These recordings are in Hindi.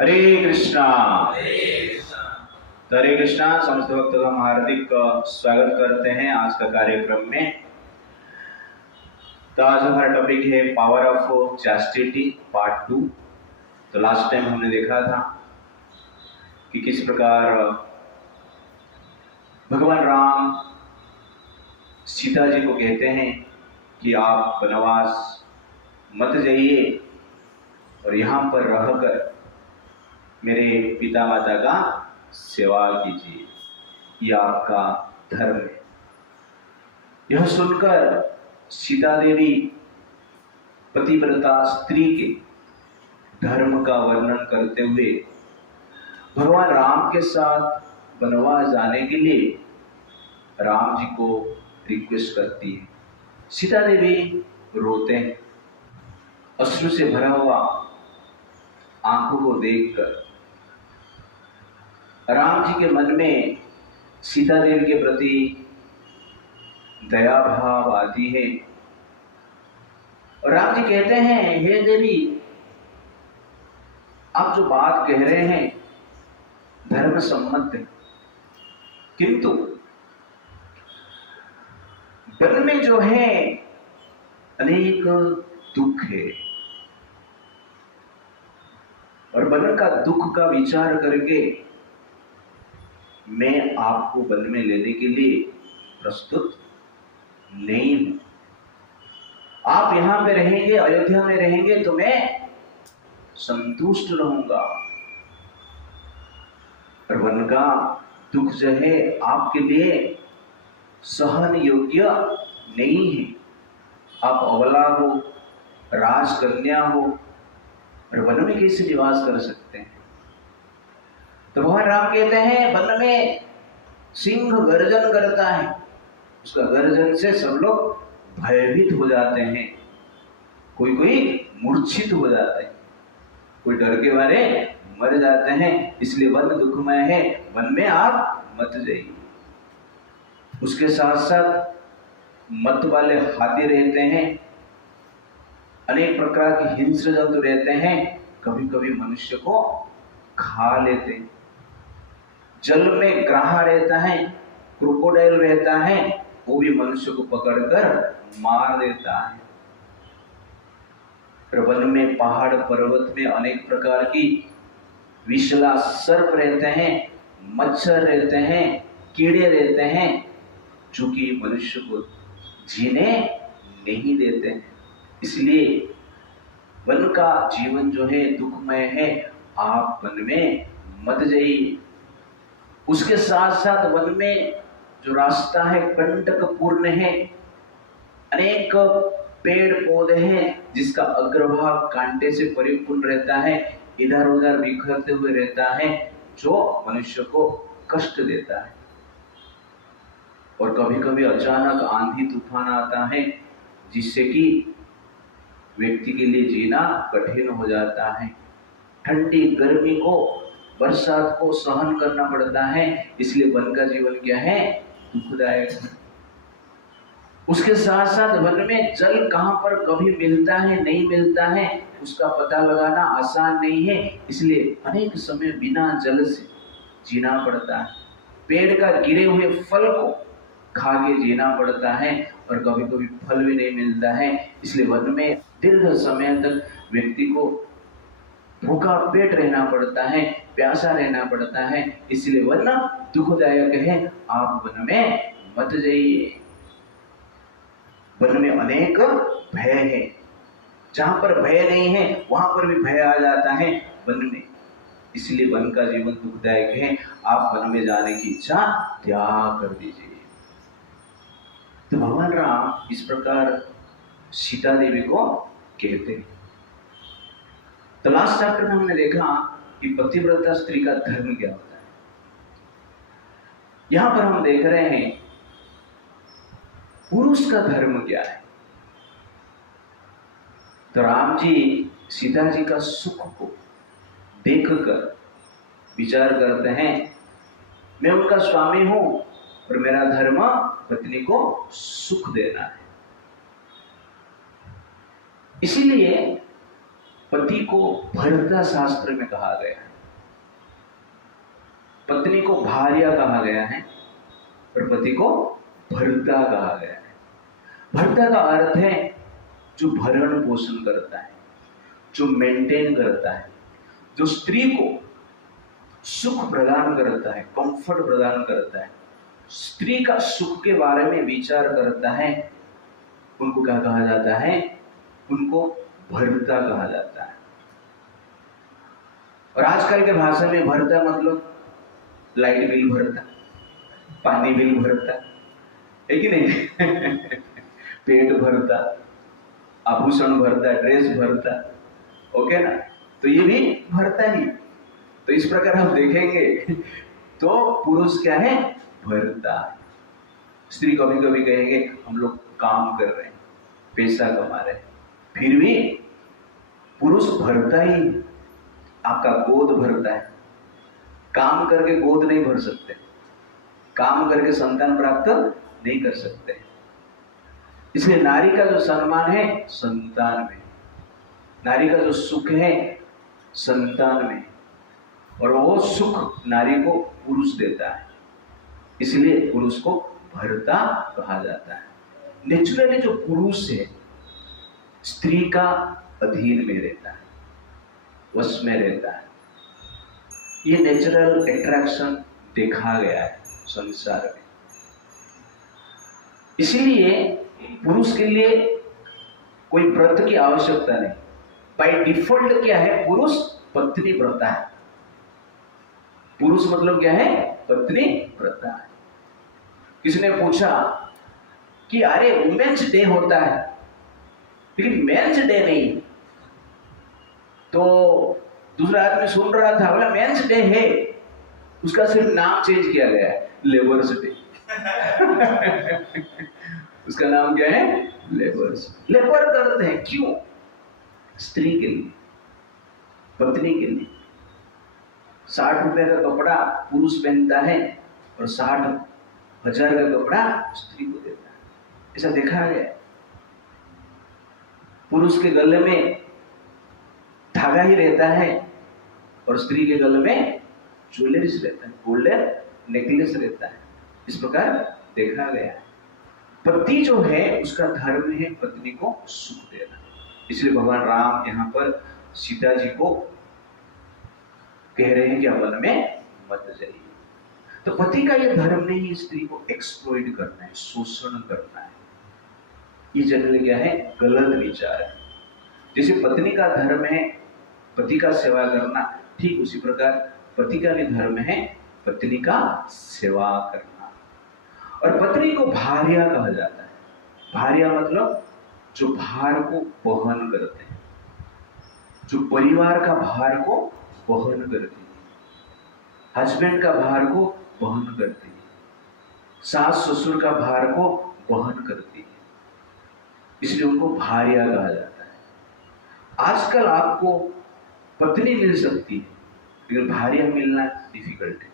हरे कृष्णा। तो हरे कृष्णा समस्त भक्तों का हम हार्दिक स्वागत करते हैं आज का कार्यक्रम में। तो आज हमारा टॉपिक है पावर ऑफ चैस्टिटी पार्ट 2। तो लास्ट टाइम हमने देखा था कि किस प्रकार भगवान राम सीता जी को कहते हैं कि आप वनवास मत जाइए और यहाँ पर रहकर मेरे पिता माता का सेवा कीजिए, ये आपका धर्म है। यह सुनकर सीता देवी पतिव्रता स्त्री के धर्म का वर्णन करते हुए भगवान राम के साथ वनवास जाने के लिए राम जी को रिक्वेस्ट करती है। सीता देवी रोते हैं, अश्रु से भरा हुआ आंखों को देखकर राम जी के मन में सीता देवी के प्रति दया भाव आती है और राम जी कहते हैं, हे देवी, आप जो बात कह रहे हैं धर्म सम्मत है, किंतु वन में जो है अनेक दुख है और वन का दुख का विचार करके मैं आपको वन में लेने के लिए प्रस्तुत नहीं हूं। आप यहां पे रहेंगे, अयोध्या में रहेंगे तो मैं संतुष्ट रहूंगा, और वन का दुख जो है आपके लिए सहन योग्य नहीं है। आप अबला हो, राजकन्या हो, और वन में कैसे निवास कर सकते हैं? तो भगवान राम कहते हैं, वन में सिंह गर्जन करता है, उसका गर्जन से सब लोग भयभीत हो जाते हैं, कोई कोई मूर्छित हो जाते हैं, कोई डर के मारे मर जाते हैं। इसलिए वन दुखमय है, वन में आप मत जाइए। उसके साथ साथ मत वाले हाथी रहते हैं, अनेक प्रकार के हिंस्र जंतु रहते हैं, कभी कभी मनुष्य को खा लेते हैं। जल में ग्राह रहता है, क्रोकोडाइल रहता है, वो भी मनुष्य को पकड़कर मार देता है। वन में पहाड़ पर्वत में अनेक प्रकार की विषला सर्प रहते हैं, मच्छर रहते हैं, कीड़े रहते हैं, जो कि मनुष्य को जीने नहीं देते हैं। इसलिए वन का जीवन जो है दुखमय है, आप वन में मत जाइए। उसके साथ साथ वन में जो रास्ता है कंटकपूर्ण है, अनेक पेड़ पौधे हैं जिसका अग्रभाग कांटे से परिपूर्ण रहता है, इधर उधर बिखरते हुए रहता है, जो मनुष्य को कष्ट देता है। और कभी कभी अचानक आंधी तूफान आता है, जिससे कि व्यक्ति के लिए जीना कठिन हो जाता है। ठंडी गर्मी को, बरसात को सहन करना पड़ता है। इसलिए वन का जीवन क्या है? दुखदायक है। उसके साथ साथ वन में जल कहां पर कभी मिलता है, नहीं मिलता है, उसका पता लगाना आसान नहीं है। इसलिए अनेक समय बिना जल से जीना पड़ता है। पेड़ का गिरे हुए फल को खा के जीना पड़ता है, और कभी कभी फल भी नहीं मिलता है। इसलिए वन में दीर्घ समय तक व्यक्ति को भूखा पेट रहना पड़ता है, प्यासा रहना पड़ता है। इसलिए वन दुखदायक है, आप वन में मत जाइए। वन में अनेक भय है, जहां पर भय नहीं है वहां पर भी भय आ जाता है वन में। इसलिए वन का जीवन दुखदायक है, आप वन में जाने की इच्छा त्याग कर दीजिए। तो भगवान राम इस प्रकार सीता देवी को कहते हैं। तो लास्ट चैप्टर में हमने देखा कि पतिव्रता स्त्री का धर्म क्या होता है। यहां पर हम देख रहे हैं पुरुष का धर्म क्या है। तो राम जी सीता जी का सुख को देखकर विचार करते हैं, मैं उनका स्वामी हूं और मेरा धर्म पत्नी को सुख देना है। इसीलिए पति को भर्ता शास्त्र में कहा गया है। पत्नी को भार्या कहा गया है और पति को भर्ता कहा गया है। भर्ता का अर्थ है जो भरण पोषण करता है, जो मेंटेन करता है, जो स्त्री को सुख प्रदान करता है, कंफर्ट प्रदान करता है, स्त्री का सुख के बारे में विचार करता है, उनको क्या कहा जाता है? उनको भर्ता कहा जाता है। और आजकल के भाषा में भर्ता मतलब लाइट बिल भरता, पानी बिल भरता, है कि नहीं? पेट भरता, आभूषण भरता, ड्रेस भरता, ओके ना? तो ये भी भरता ही। तो इस प्रकार हम देखेंगे तो पुरुष क्या है? भरता। स्त्री कभी कभी कहेंगे हम लोग काम कर रहे हैं, पैसा कमा रहे हैं, फिर भी पुरुष भरता ही। आपका गोद भरता है। काम करके गोद नहीं भर सकते, काम करके संतान प्राप्त नहीं कर सकते। इसलिए नारी का जो सम्मान है संतान में, नारी का जो सुख है संतान में, और वो सुख नारी को पुरुष देता है। इसलिए पुरुष को भर्ता कहा जाता है। नेचुरली जो पुरुष है स्त्री का अधीन में रहता है, वश में रहता है। ये नेचुरल अट्रैक्शन देखा गया है संसार में। इसीलिए पुरुष के लिए कोई व्रत की आवश्यकता नहीं। बाय डिफॉल्ट क्या है? पुरुष पत्नी व्रता है। पुरुष मतलब क्या है? पत्नी व्रता है। किसी ने पूछा कि अरे वुमेन्स डे होता है लेकिन मेंस डे नहीं। तो दूसरा आदमी सुन रहा था, बोला मेंस डे है, उसका सिर्फ नाम चेंज किया गया है, लेबर्स डे। उसका नाम क्या है? लेबर्स। लेबर करते हैं क्यों? स्त्री के लिए, पत्नी के लिए। 60 रुपए का कपड़ा पुरुष पहनता है और 60,000 का कपड़ा स्त्री को देता है। ऐसा देखा गया। पुरुष के गले में धागा ही रहता है और स्त्री के गले में ज्वेलरीज रहता है, गोल्डन नेकलेस रहता है। इस प्रकार देखा गया है। पति जो है उसका धर्म है पत्नी को सुख देना। इसलिए भगवान राम यहाँ पर सीता जी को कह रहे हैं कि वन में मत जाइए। तो पति का यह धर्म नहीं है स्त्री को एक्सप्लॉइट करना है, शोषण करना है। ये जनरली क्या है? गलत विचार है। जैसे पत्नी का धर्म है पति का सेवा करना, ठीक उसी प्रकार पति का भी धर्म है पत्नी का सेवा करना। और पत्नी को भार्या कहा जाता है। भार्या मतलब जो भार को वहन करते हैं, जो परिवार का भार को वहन करती है, हस्बैंड का भार को वहन करती है, सास ससुर का भार को वहन करती है। इसलिए उनको भार्या कहा जाता है। आजकल आपको पत्नी मिल सकती है लेकिन भार्या मिलना डिफिकल्ट है,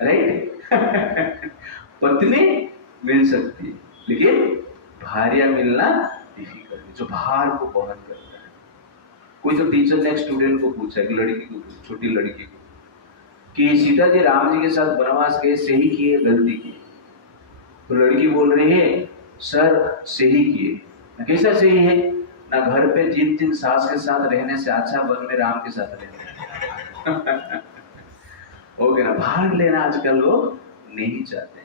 राइट? पत्नी मिल सकती है लेकिन भार्या मिलना डिफिकल्ट है, जो भार को वहन करता है। कोई तो टीचर ने एक स्टूडेंट को पूछा, एक लड़की को, छोटी लड़की को, कि सीता जी राम जी के साथ वनवास गए, सही किए गलती किए? तो लड़की बोल रही है सर सही किए। कैसा सही है? ना घर पे जिन सास के साथ रहने से अच्छा वन में राम के साथ रहने। ओके ना? भाग लेना आजकल लोग नहीं चाहते,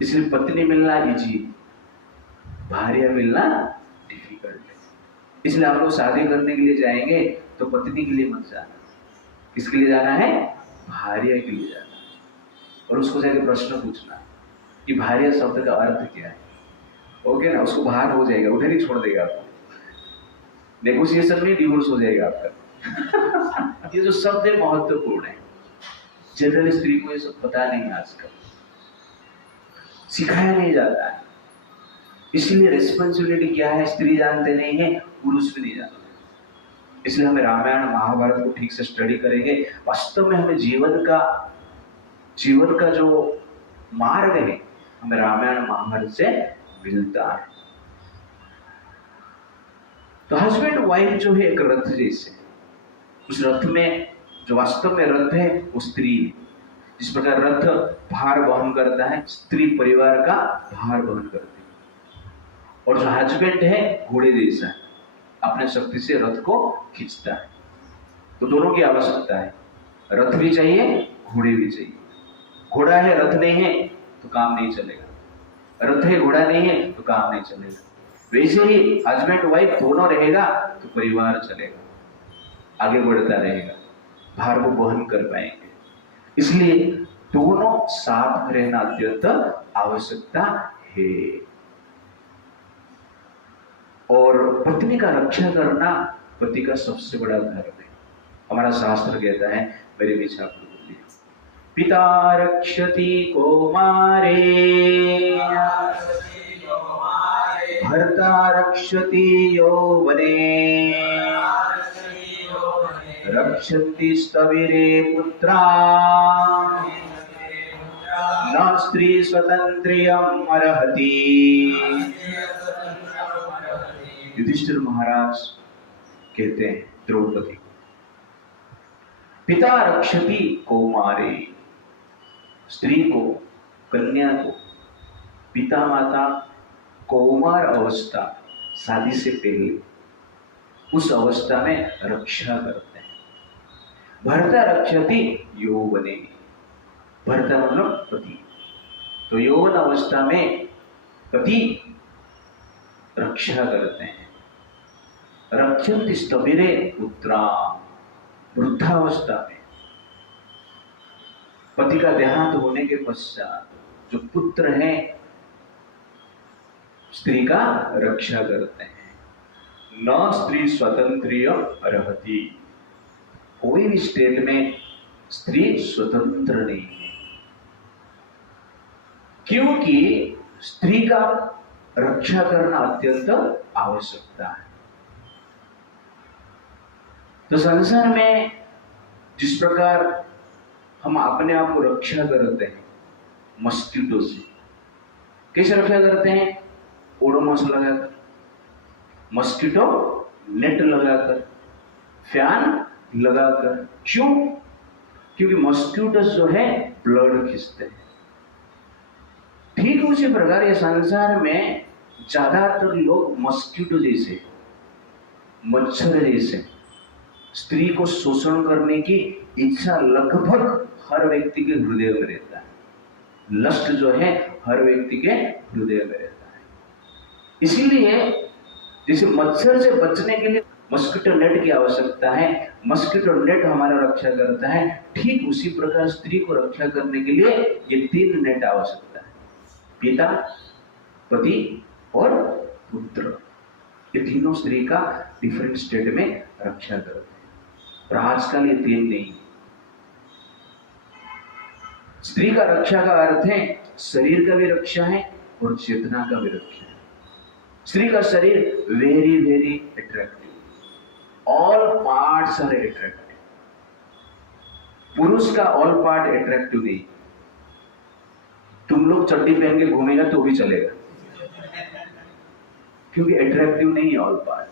इसलिए पत्नी मिलना इजी, भार्या मिलना डिफिकल्ट है। इसलिए आप लोग शादी करने के लिए जाएंगे तो पत्नी के लिए मत जाना। किसके लिए जाना है? भार्या के लिए जाना। और उसको जाके प्रश्न पूछना कि भार्या शब्द का अर्थ क्या है। ओके ना? उसको बाहर हो जाएगा, उधर ही छोड़ देगा आपको, नेगोशिएशन में डिवोर्स हो जाएगा आपका। ये जो शब्द है महत्वपूर्ण है। जनरल स्त्री को ये सब पता नहीं, आजकल सिखाया नहीं जाता है। इसलिए रिस्पॉन्सिबिलिटी क्या है स्त्री जानते नहीं है, पुरुष भी नहीं जानते। इसलिए हमें रामायण महाभारत को ठीक से स्टडी करेंगे। वास्तव में हमें जीवन का जो मार्ग है हमें रामायण महाभारत से मिलता है। तो हस्बैंड वाइफ जो है एक रथ जैसे, उस रथ में जो वास्तव में रथ है वो स्त्री है। जिस प्रकार रथ भार वहन करता है, स्त्री परिवार का भार वहन करती है। और जो हस्बैंड है घोड़े जैसा है, अपने शक्ति से रथ को खींचता है। तो दोनों की आवश्यकता है, रथ भी चाहिए, घोड़े भी चाहिए। घोड़ा है रथ नहीं है तो काम नहीं चलेगा, रथ है घोड़ा नहीं है तो काम नहीं चलेगा। वैसे ही हस्बैंड वाइफ दोनों रहेगा तो परिवार चलेगा, आगे बढ़ता रहेगा, भार को वहन कर पाएंगे। इसलिए दोनों साथ रहना अत्यंत आवश्यकता है। और पत्नी का रक्षा करना पति का सबसे बड़ा धर्म है। हमारा शास्त्र कहता है, मेरे पीछे आप लोग बोलिए, पिता रक्षति कौमारे भर्ता रक्षति यौवने रक्षन्ति स्थविरे पुत्रा न स्त्री स्वतंत्रियम अर्हति। युधिष्ठिर महाराज कहते हैं द्रौपदी, पिता रक्षति कौमारे, स्त्री को, कन्या को पिता माता कौमार अवस्था, शादी से पहले उस अवस्था में रक्षा करते हैं। भर्ता रक्षति यौवने, भर्ता मतलब पति, तो यौवन अवस्था में पति रक्षा करते हैं। रक्षन्ति स्थविरे पुत्रा, वृद्धावस्था में पति का देहांत होने के पश्चात जो पुत्र हैं स्त्री का रक्षा करते हैं। न स्त्री स्वतंत्रिय अर्हति, कोई भी स्टेट में स्त्री स्वतंत्र नहीं है, क्योंकि स्त्री का रक्षा करना अत्यंत आवश्यकता है। तो संसार में जिस प्रकार हम अपने आप को रक्षा करते हैं मस्कीटो से, कैसे रक्षा करते हैं? ओडोमॉस लगाकर, मस्कीटो नेट लगाकर, फैन लगाकर। क्यों? क्योंकि मस्कीटोस जो है ब्लड खींचते हैं। ठीक उसी प्रकार ये संसार में ज्यादातर लोग मस्कीटो जैसे, मच्छर जैसे स्त्री को शोषण करने की इच्छा लगभग हर व्यक्ति के हृदय में रहता है। लस्ट जो है हर व्यक्ति के हृदय में रहता है। इसीलिए जैसे मच्छर से बचने के लिए मस्कीटो नेट की आवश्यकता है, मस्कीटो नेट हमारा रक्षा करता है, ठीक उसी प्रकार स्त्री को रक्षा करने के लिए ये तीन नेट आवश्यकता है, पिता, पति और पुत्र। ये तीनों स्त्री का डिफरेंट स्टेट में रक्षा करते हैं। और आजकल ये तीन नहीं। स्त्री का रक्षा का अर्थ है शरीर का भी रक्षा है और चेतना का भी रक्षा है। स्त्री का शरीर very very attractive, all parts are attractive. पुरुष का ऑल पार्ट अट्रैक्टिव नहीं। तुम लोग चड्डी पहन के घूमेगा तो भी चलेगा, क्योंकि अट्रैक्टिव नहीं है ऑल पार्ट।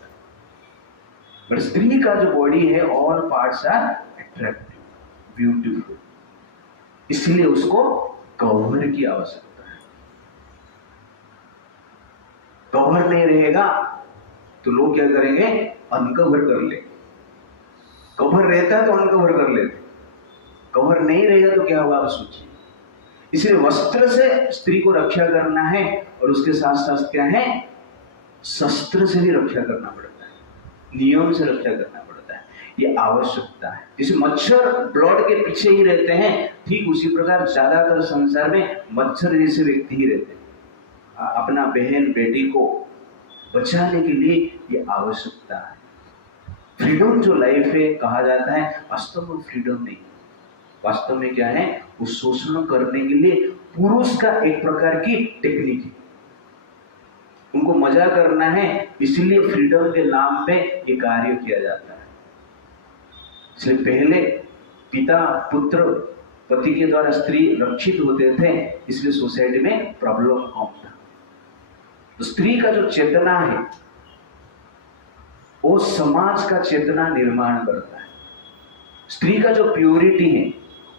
पर स्त्री का जो बॉडी है all parts are attractive, beautiful. इसलिए उसको कवर की आवश्यकता है। कवर नहीं रहेगा तो लोग क्या करेंगे? अनकवर कर ले। कवर रहता है तो अनकवर कर लेते, कवर नहीं रहेगा तो क्या होगा आप सोचिए। इसलिए वस्त्र से स्त्री को रक्षा करना है और उसके साथ साथ क्या है? शस्त्र से भी रक्षा करना पड़ता है, नियम से रक्षा करना पड़ता है। ये आवश्यकता है। जैसे मच्छर ब्लड के पीछे ही रहते हैं, ठीक उसी प्रकार ज्यादातर संसार में मच्छर जैसे व्यक्ति ही रहते हैं। अपना बहन बेटी को बचाने के लिए ये आवश्यकता है। फ्रीडम जो लाइफ है कहा जाता है, वास्तव में फ्रीडम नहीं, वास्तव में क्या है? वो शोषण करने के लिए पुरुष का एक प्रकार की टेक्निक है। उनको मजा करना है, इसलिए फ्रीडम के नाम पे ये कार्य किया जाता है। इसलिए पहले पिता पुत्र पति के द्वारा स्त्री रक्षित होते थे, इसलिए सोसाइटी में प्रॉब्लम कम था। तो स्त्री का जो चेतना है वो समाज का चेतना निर्माण करता है। स्त्री का जो प्योरिटी है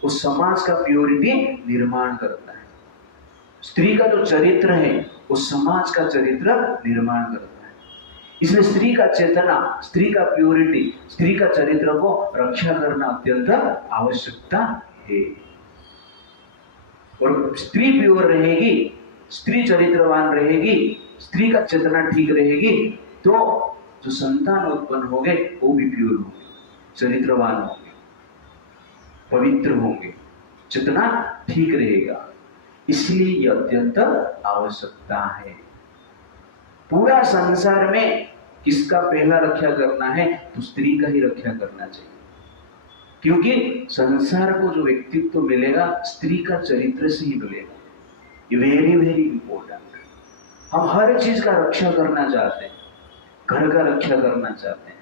वो समाज का प्योरिटी निर्माण करता है। स्त्री का जो चरित्र है वो समाज का चरित्र निर्माण करता है। इसलिए स्त्री का चेतना, स्त्री का प्योरिटी, स्त्री का चरित्र को रक्षा करना अत्यंत आवश्यकता है। और स्त्री प्योर रहेगी, स्त्री चरित्रवान रहेगी, स्त्री का चेतना ठीक रहेगी, तो जो संतान उत्पन्न होंगे वो भी प्योर होंगे, चरित्रवान होंगे, पवित्र होंगे, चेतना ठीक रहेगा। इसलिए यह अत्यंत आवश्यकता है। पूरा संसार में किसका पहला रक्षा करना है तो स्त्री का ही रक्षा करना चाहिए, क्योंकि संसार को जो व्यक्तित्व मिलेगा स्त्री का चरित्र से ही मिलेगा। ये वेरी वेरी इंपॉर्टेंट। हम हर चीज का रक्षा करना चाहते हैं, घर का रक्षा करना चाहते हैं,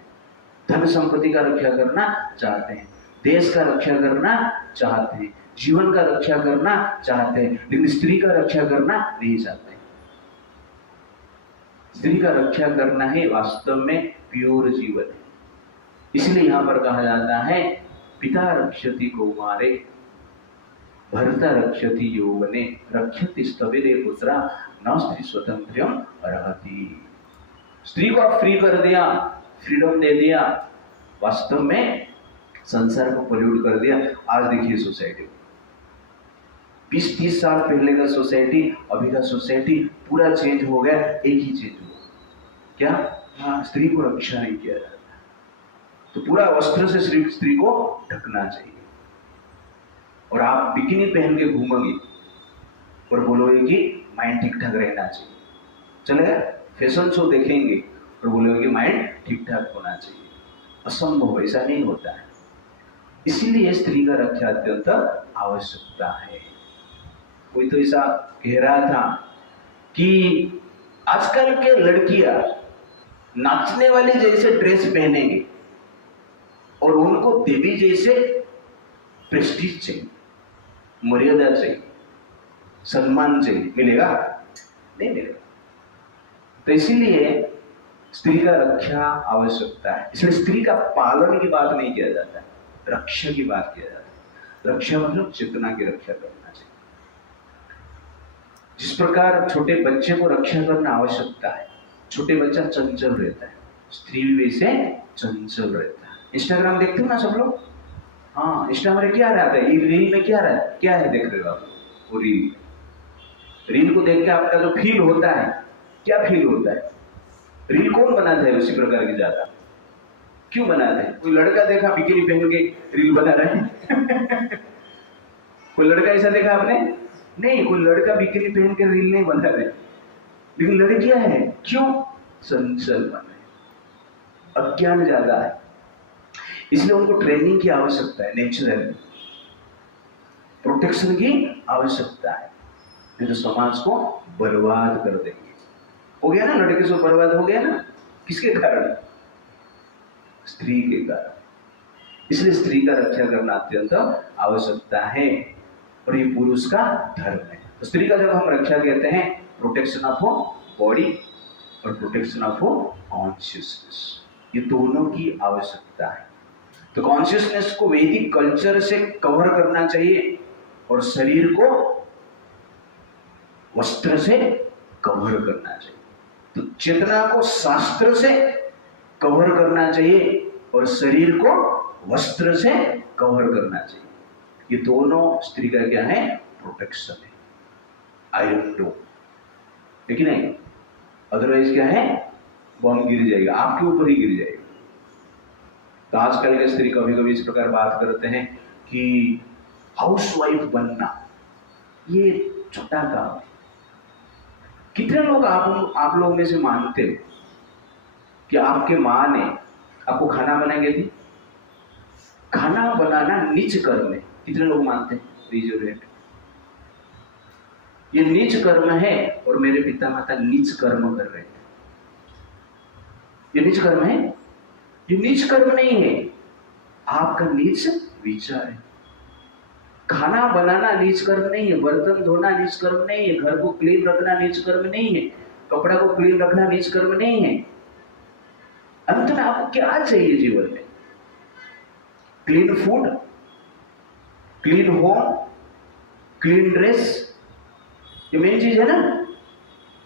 धन संपत्ति का रक्षा करना चाहते हैं, देश का रक्षा करना चाहते हैं, जीवन का रक्षा करना चाहते हैं, लेकिन स्त्री का रक्षा करना नहीं चाहते। स्त्री का रक्षा करना है वास्तव में प्योर जीवन है। इसलिए यहां पर कहा जाता है पिता रक्षति कौमारे भर्ता रक्षति यौवने रक्षति स्तविरे पुत्रा न स्त्री स्वतंत्रम अर्हति। स्त्री को आप फ्री कर दिया, फ्रीडम दे दिया, वास्तव में संसार को पोल्यूट कर दिया। आज देखिए सोसाइटी, 20-30 साल पहले का सोसाइटी, अभी का सोसाइटी पूरा चेंज हो गया। एक ही चेंज हुआ, क्या? हाँ, स्त्री को रक्षा नहीं किया जाता, तो पूरा वस्त्र से स्त्री को ढकना चाहिए। और आप बिकिनी पहन के घूमोगे और बोलोगे कि माइंड ठीक ठाक रहना चाहिए, चलेगा? फैशन शो देखेंगे और बोलोगे कि माइंड ठीक ठाक होना चाहिए। असंभव, ऐसा नहीं होता है। इसीलिए स्त्री का रक्षा अत्यंत आवश्यकता है। कोई तो ऐसा कह रहा था कि आजकल के लड़कियां नाचने वाली जैसे ड्रेस पहनेंगे और उनको देवी जैसे प्रेस्टीज चाहिए, मर्यादा चाहिए, सम्मान चाहिए, मिलेगा? नहीं मिलेगा। तो इसीलिए स्त्री का रक्षा आवश्यकता है। इसलिए स्त्री का पालन की बात नहीं किया जाता है, रक्षा की बात किया जाता है। रक्षा मतलब चेतना की रक्षा करना चाहिए। जिस प्रकार छोटे बच्चे को रक्षा करना आवश्यकता है, छोटे बच्चा चंचल रहता है, स्त्री भी वैसे चंचल रहता है। इंस्टाग्राम देखते हो ना सब लोग? हाँ, इंस्टा में क्या रहता है, ये रील में क्या रहता है, क्या है देख रहे हो आप? वो रील को देख के आपका जो फील होता है, क्या फील होता है? रील कौन बनाता है उसी प्रकार की ज्यादा? क्यों बनाते हैं? कोई लड़का देखा बिकिनी पहन के रील बना रहा है? कोई लड़का ऐसा देखा आपने? नहीं, कोई लड़का बिकिनी पहन के रील नहीं बना रहे, लेकिन लड़कियां है, क्यों? चंचल बन रहे, अज्ञान ज्यादा है, इसलिए उनको ट्रेनिंग की आवश्यकता है, नेचुरल प्रोटेक्शन की आवश्यकता है, नहीं तो समाज को बर्बाद कर देंगे। हो गया ना, लड़के से बर्बाद हो गया ना, किसके कारण? स्त्री के कारण। इसलिए स्त्री का रक्षा करना अत्यंत आवश्यकता है और ये पुरुष का धर्म है। तो स्त्री का जब हम रक्षा कहते हैं, प्रोटेक्शन ऑफ बॉडी और प्रोटेक्शन ऑफ कॉन्शियसनेस, ये दोनों की आवश्यकता है। तो कॉन्शियसनेस को वैदिक कल्चर से कवर करना चाहिए और शरीर को वस्त्र से कवर करना चाहिए। तो चेतना को शास्त्र से कवर करना चाहिए और शरीर को वस्त्र से कवर करना चाहिए। ये दोनों स्त्री का क्या है? प्रोटेक्शन है, आयरन डोम। लेकिन नहीं, अदरवाइज क्या है? बम गिर जाएगा, आपके ऊपर ही गिर जाएगा। तो आजकल के स्त्री कभी कभी इस प्रकार बात करते हैं कि हाउसवाइफ बनना ये छोटा काम है। कितने लोग आप लोगों में से मानते हो कि आपके माँ ने आपको खाना बना के दी? खाना बनाना नीच कर्म है। कितने लोग मानते हैं? ये नीच कर्म है और मेरे पिता माता नीच कर्म कर रहे थे। ये नीच कर्म है? ये नीच कर्म नहीं है, आपका नीच विचार है। खाना बनाना नीच कर्म नहीं है, बर्तन धोना नीच कर्म नहीं है, घर को क्लीन रखना नीच कर्म नहीं है, कपड़ा को क्लीन रखना नीच कर्म नहीं है। अंत में आपको क्या चाहिए जीवन में? Clean food, clean home, clean dress, ये मेन चीज है ना।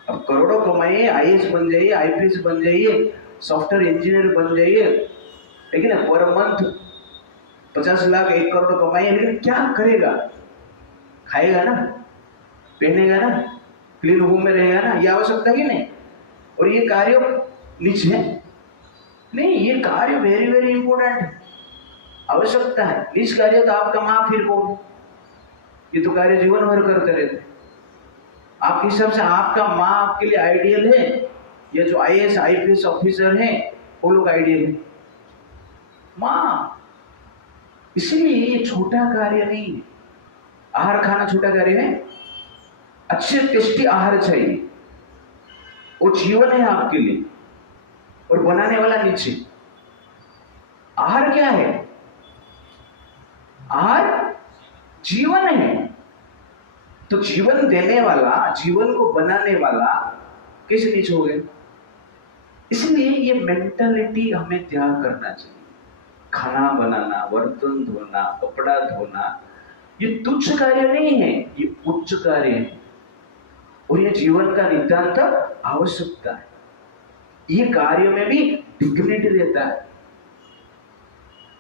अब करोड़ों कमाइए, आईएएस बन जाइए, आईपीएस बन जाइए, सॉफ्टवेयर इंजीनियर बन जाइए, लेकिन पर मंथ 50 लाख 1 करोड़ कमाइए, लेकिन क्या करेगा? खाएगा ना, पहनेगा ना, क्लीन होम में रहेगा ना, ये आवश्यकता ही नहीं। और ये कार्य निच है नहीं, ये कार्य वेरी वेरी इंपॉर्टेंट है, आवश्यकता है। निज कार्य तो आपका माँ फिर कौन, ये तो कार्य जीवन भर करते रहते। आपके हिसाब से आपका माँ आपके लिए आइडियल है, या जो आईएएस आईपीएस ऑफिसर हैं वो लोग आइडियल है? माँ। इसलिए ये छोटा कार्य नहीं है। आहार खाना छोटा कार्य है? अच्छे टेस्टी आहार चाहिए, वो जीवन है आपके लिए, और बनाने वाला नीचे। आहार क्या है? आहार जीवन है। तो जीवन देने वाला, जीवन को बनाने वाला कैसे नीचे हो गए? इसलिए ये मेंटालिटी हमें त्याग करना चाहिए। खाना बनाना, बर्तन धोना, कपड़ा धोना, ये तुच्छ कार्य नहीं है, ये उच्च कार्य है, और ये जीवन का नितांत आवश्यकता है। ये कार्य में भी डिग्निटी देता है।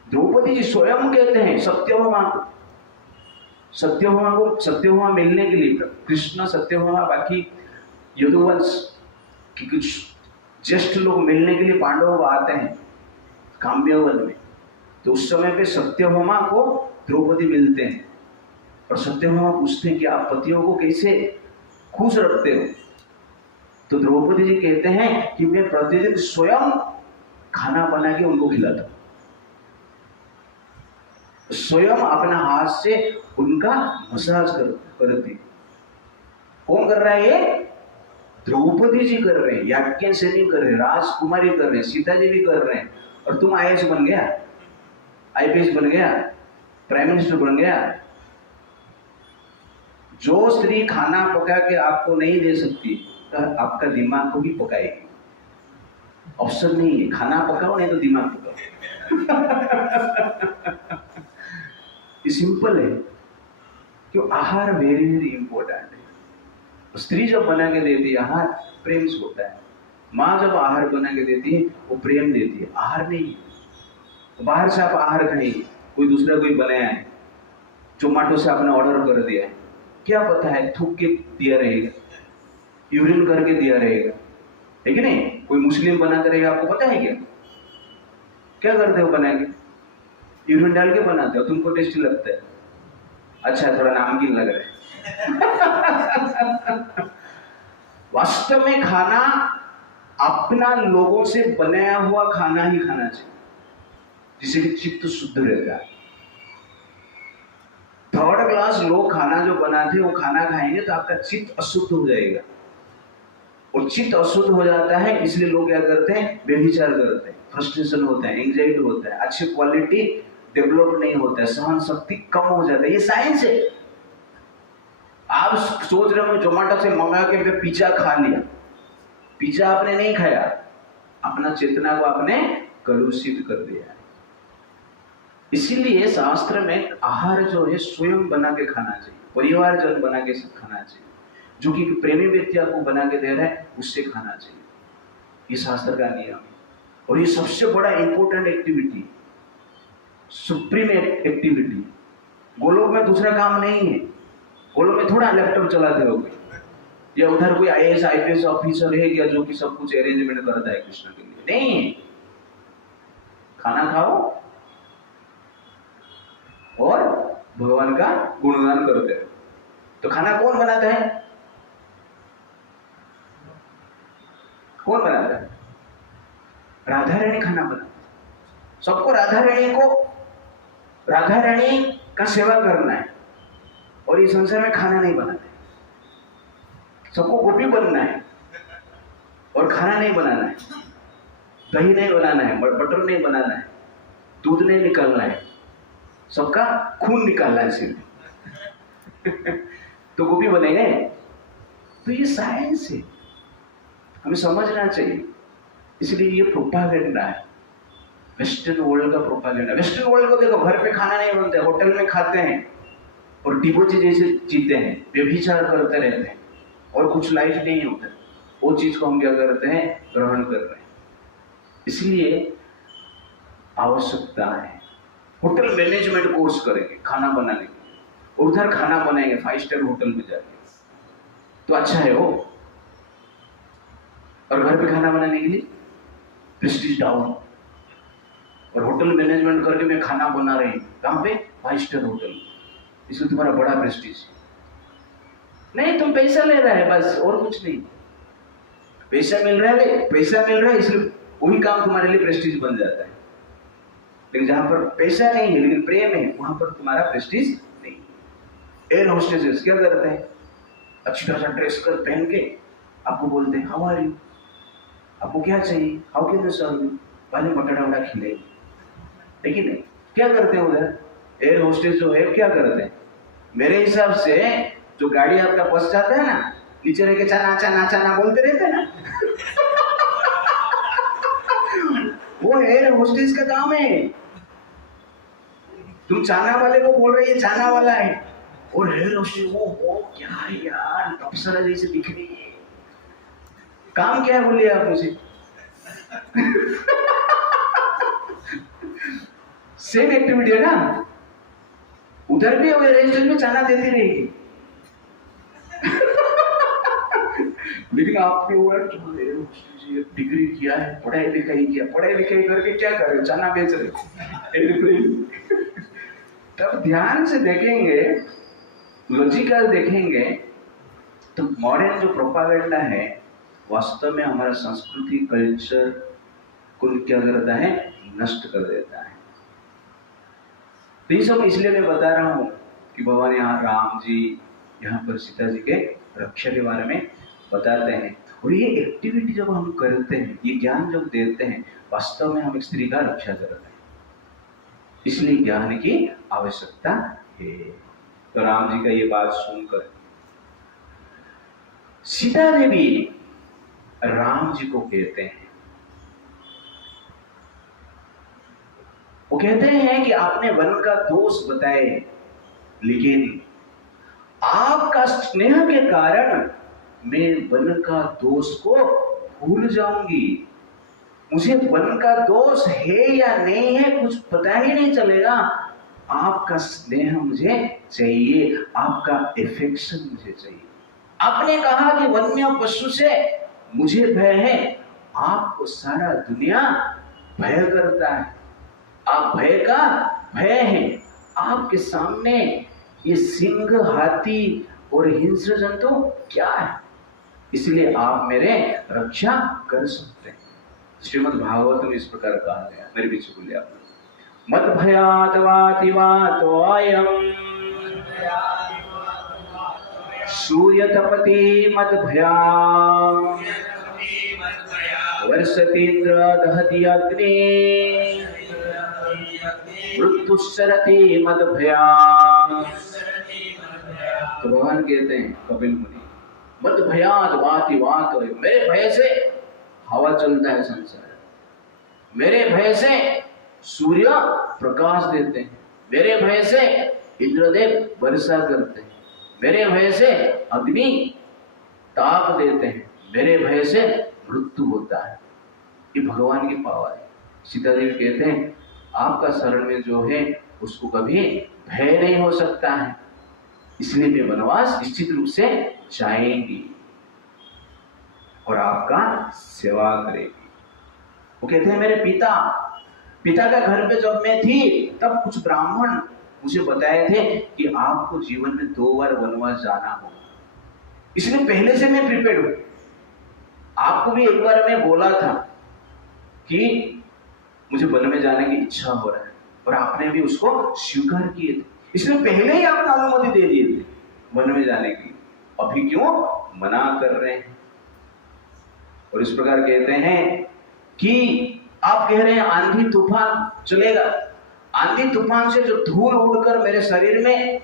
द्रौपदी जी स्वयं कहते हैं सत्यभामा को, सत्यभामा मिलने के लिए कृष्ण, सत्यभामा, बाकी यदुवंश की कुछ ज्येष्ठ लोग मिलने के लिए पांडवों आते हैं काम्यवन में। तो उस समय पे सत्यभामा को द्रौपदी मिलते हैं, और सत्यभामा पूछते हैं कि आप पतियों को कैसे खुश रखते हो? तो द्रौपदी जी कहते हैं कि मैं प्रतिदिन स्वयं खाना बना के उनको खिलाता हूं, स्वयं अपना हाथ से उनका मसाज करती। कौन कर रहा है ये? द्रौपदी जी कर रहे हैं, याज्ञसेनी सेनी कर रहे हैं, राजकुमारी कर रहे हैं, सीता जी भी कर रहे हैं। और तुम आईएएस बन गया, आईपीएस बन गया, प्राइम मिनिस्टर बन गया। जो स्त्री खाना पका के आपको नहीं दे सकती, तो आपका दिमाग को भी पकाएगी। ऑप्शन नहीं है, खाना पकाओ नहीं तो दिमाग पकाओ। ये सिंपल है। क्यों? आहार वेरी वेरी इंपॉर्टेंट है। स्त्री जब बना के देती है आहार, प्रेम से होता है। माँ जब आहार बना के देती है वो प्रेम देती है, आहार नहीं है। बाहर से आप आहार खाइए, कोई दूसरा कोई बनाया है, जोमेटो से आपने ऑर्डर कर दिया है, क्या पता है थूक के दिया रहेगा, यूरिन करके दिया रहेगा, है कि नहीं? कोई मुस्लिम बना करेगा, आपको पता है क्या? क्या करते हो बना के? यूरिन डाल के बनाते हो, तुमको टेस्टी लगता है, अच्छा थोड़ा नामकीन लग रहा है। वास्तव में खाना अपना लोगों से बनाया हुआ खाना ही खाना चाहिए, जिससे कि चित्त शुद्ध रहता है। थर्ड क्लास लोग खाना जो बनाते हैं वो खाना खाएंगे तो आपका चित्त अशुद्ध हो जाएगा, और चित्त अशुद्ध हो जाता है, इसलिए लोग क्या करते हैं? व्यभिचार करते हैं, फ्रस्ट्रेशन होता है, एंग्जाइटी होता है, अच्छी क्वालिटी डेवलप नहीं होता है, सहन शक्ति कम हो जाता है। ये साइंस है। आप सोच रहे हो जोमेटो से मंगा के पिज्जा खा लिया, पिज्जा आपने नहीं खाया, अपना चेतना को आपने कलुषित कर दिया। इसीलिए शास्त्र में आहार जो है स्वयं बना के खाना चाहिए, परिवारजन बना के खाना चाहिए, जो कि प्रेमी व्यक्ति आपको बना के दे रहा है उससे खाना चाहिए। ये शास्त्र का नियम है, और ये सबसे बड़ा important activity, supreme activity. Golok में दूसरा काम नहीं है। गोलोक में थोड़ा लैपटॉप चलाते हो, या उधर कोई आईएएस आईपीएस ऑफिसर है क्या जो कि सब कुछ अरेंजमेंट करता है कृष्ण के लिए? नहीं, खाना खाओ और भगवान का गुणगान करते हैं। तो खाना कौन बनाता है? कौन बनाता है? राधा रानी खाना बनाती है। सबको राधा रानी का सेवा करना है, और इस संसार में खाना नहीं बनाते। सबको गोपी बनना है और खाना नहीं बनाना है, दही नहीं बनाना है, बटर नहीं बनाना है, दूध नहीं निकालना है, सबका खून निकालना है सिर्फ। तो गोपी बनेंगे। तो ये साइंस है, हमें समझना चाहिए। इसलिए ये प्रोपागेंडा है। वेस्टर्न वर्ल्ड का प्रोपागेंडा। वेस्टर्न वर्ल्ड को देखो, घर पे खाना नहीं बनता है, होटल में खाते हैं और डिबोची जैसे जीते हैं, व्यभिचार करते रहते हैं और कुछ लाइफ नहीं होता। वो चीज को हम क्या करते हैं, ग्रहण कर रहे हैं। इसलिए आवश्यकता है होटल मैनेजमेंट कोर्स करेंगे खाना बनाने के, उधर खाना बनाएंगे 5 स्टार होटल में जाके, तो अच्छा है वो। और घर पे खाना बनाने के लिए प्रेस्टीज डाउन, और होटल मैनेजमेंट करके मैं खाना बना रही हूँ, कहाँ पे, 5 स्टार होटल, इसमें तुम्हारा बड़ा प्रेस्टीज नहीं, तुम पैसा ले रहा है बस, और कुछ नहीं। पैसा मिल रहा है इसलिए वही काम तुम्हारे लिए प्रेस्टीज बन जाता है। लेकिन जहां पर पैसा नहीं है लेकिन प्रेम है, वहां पर तुम्हारा प्रेस्टीज नहीं। एयर होस्टेसेस क्या करते हैं, अच्छी तरह से ड्रेस कर पहन के आपको बोलते हैं हाउ आर यू, आपको क्या चाहिए, how can I serve you, पहले बटाटा वड़ा खिलाएंगे। लेकिन क्या करते हैं उधर एयर होस्टेस जो है, क्या करते हैं, मेरे हिसाब से जो गाड़ी आपका बस जाता है ना, नीचे रह के चाना चाना चाना बोलते रहते हैं ना वो एयर होस्टेस का काम है। तुम चाना वाले को बोल रही है चाना वाला है, और एयर होस्टेस वो क्या है यार, अप्सरा जैसे दिख रही है, काम क्या है बोलिए आप मुझे सेम एक्टिविटी है ना, उधर भी रेस्टोरेंट में चाना देती रहेगी लेकिन आप लोग डिग्री किया है, पढ़ाई लिखाई किया, पढ़ाई लिखाई करके क्या कर रहे, चाना बेच रहे तब ध्यान से देखेंगे, लॉजिकल देखेंगे, तो मॉडर्न जो प्रोपागेंडा है वास्तव में हमारा संस्कृति कल्चर को क्या करता है, नष्ट कर देता है। तो ये सब इसलिए मैं बता रहा हूँ कि भगवान यहाँ राम जी यहाँ पर सीता जी के रक्षा के बारे में बताते हैं, और ये एक्टिविटी जब हम करते हैं, ये ज्ञान जब देते हैं, वास्तव में हम एक स्त्री का रक्षा करते हैं, इसलिए ज्ञान की आवश्यकता है। तो राम जी का ये बात सुनकर सीता देवी राम जी को कहते हैं, वो कहते हैं कि आपने वन का दोष बताए, लेकिन आपका स्नेह के कारण मैं वन का दोष को भूल जाऊंगी, मुझे वन का दोष है या नहीं है कुछ पता ही नहीं चलेगा, आपका स्नेह मुझे चाहिए, आपका एफेक्शन मुझे चाहिए। आपने कहा कि वन्य पशु से मुझे भय है, आपको सारा दुनिया भय करता है, आप भय का भय हैं, आपके सामने ये सिंह, हाथी और हिंस्र जंतु क्या है, इसलिए आप मेरे रक्षा कर सकते हैं। श्रीमद् भागवत में इस प्रकार कहा गया, मेरे पीछे बोलिए आप, मद भयात वाति वातोयम सूर्य तपति मद भया वर्षतीन्द्र दहति अग्नि मृत्युशरति मद भया। तो भगवान कहते हैं कपिल मुनि, मद भयाद वाति वात, मेरे भय से हवा चलता है संसार, मेरे भय से सूर्य प्रकाश देते हैं, मेरे भय से इंद्रदेव वर्षा करते हैं, मेरे भय से अग्नि ताप देते हैं, मेरे भय से मृत्यु होता है। ये भगवान की पावर है। सीता जी कहते हैं आपका शरण में जो है उसको कभी भय नहीं हो सकता है, इसलिए मैं वनवास निश्चित रूप से जाएंगी और आपका सेवा करेगी। वो कहते हैं मेरे पिता का घर पे जब मैं थी तब कुछ ब्राह्मण मुझे बताए थे कि आपको जीवन में 2 बार वनवास जाना होगा, इसलिए पहले से मैं प्रिपेयर्ड हूं। आपको भी एक बार मैं बोला था कि मुझे वन में जाने की इच्छा हो रहा है और आपने भी उसको स्वीकार किए थे, इसलिए पहले ही आपने अनुमति दे दिए थे वन में जाने की, अभी क्यों मना कर रहे हैं। और इस प्रकार कहते हैं कि आप कह रहे हैं आंधी तूफान चलेगा, आंधी तूफान से जो धूल उड़कर मेरे शरीर में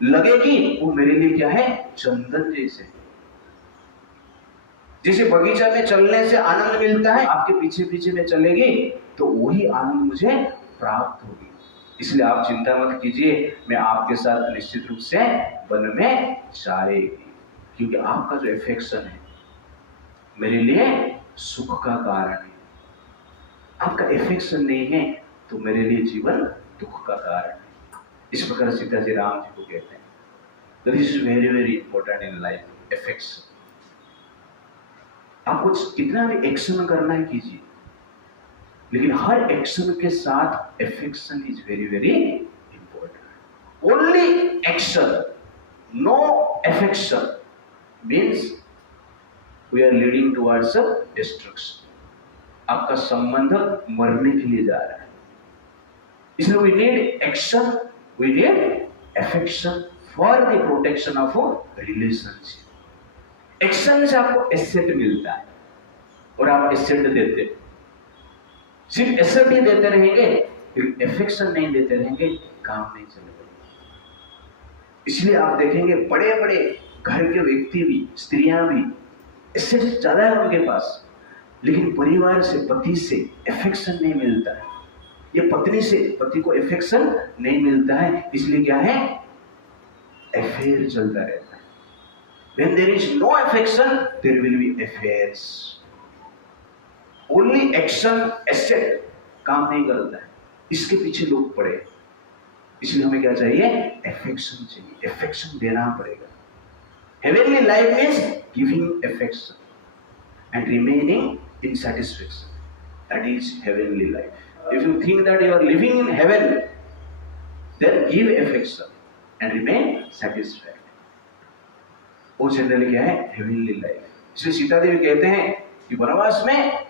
लगेगी वो मेरे लिए क्या है, चंदन जैसे। जैसे बगीचा में चलने से आनंद मिलता है, आपके पीछे पीछे में चलेगी तो वही आनंद मुझे प्राप्त होगी। इसलिए आप चिंता मत कीजिए, मैं आपके साथ निश्चित रूप से वन में जाएगी, क्योंकि आपका जो एफेक्शन है मेरे लिए सुख का कारण है। आपका एफेक्शन नहीं है तो मेरे लिए जीवन दुख का कारण है। इस प्रकार सीता जी राम जी को कहते हैं। तो this is very very important in life, affection. आपको कितना भी एक्शन करना है कीजिए, लेकिन हर एक्शन के साथ affection is very very important. Only action, no affection means we are leading towards destruction. आपका संबंध मरने के लिए जा रहा है। इसलिए we need action, we need affection for the protection of relationship. Action से आपको एसेट मिलता है और आप एसेट देते हैं। सिर्फ एसेट ही देते रहेंगे, फिर एफेक्शन नहीं देते रहेंगे, काम नहीं चलेगा। इसलिए आप देखेंगे बड़े बड़े घर के व्यक्ति भी, स्त्रियां भी, एसेट ज्यादा है उनके पास, लेकिन परिवार से, पति से एफेक्शन नहीं मिलता है। ये पत्नी से पति को एफेक्शन नहीं मिलता है, इसलिए क्या है, अफेयर चलता रहता है। When there is no affection, there will be affairs. Only action, asset काम नहीं करता है, इसके पीछे लोग पड़े। इसलिए हमें क्या चाहिए, एफेक्शन चाहिए, एफेक्शन देना पड़ेगा। Heavenly life means giving affection and remaining in satisfaction. That is heavenly life. If you think that you are living in heaven, then give affection and remain satisfied. वो जनरली क्या है, हेवनली लाइफ। इसलिए सीता देवी कहते हैं कि वनवास में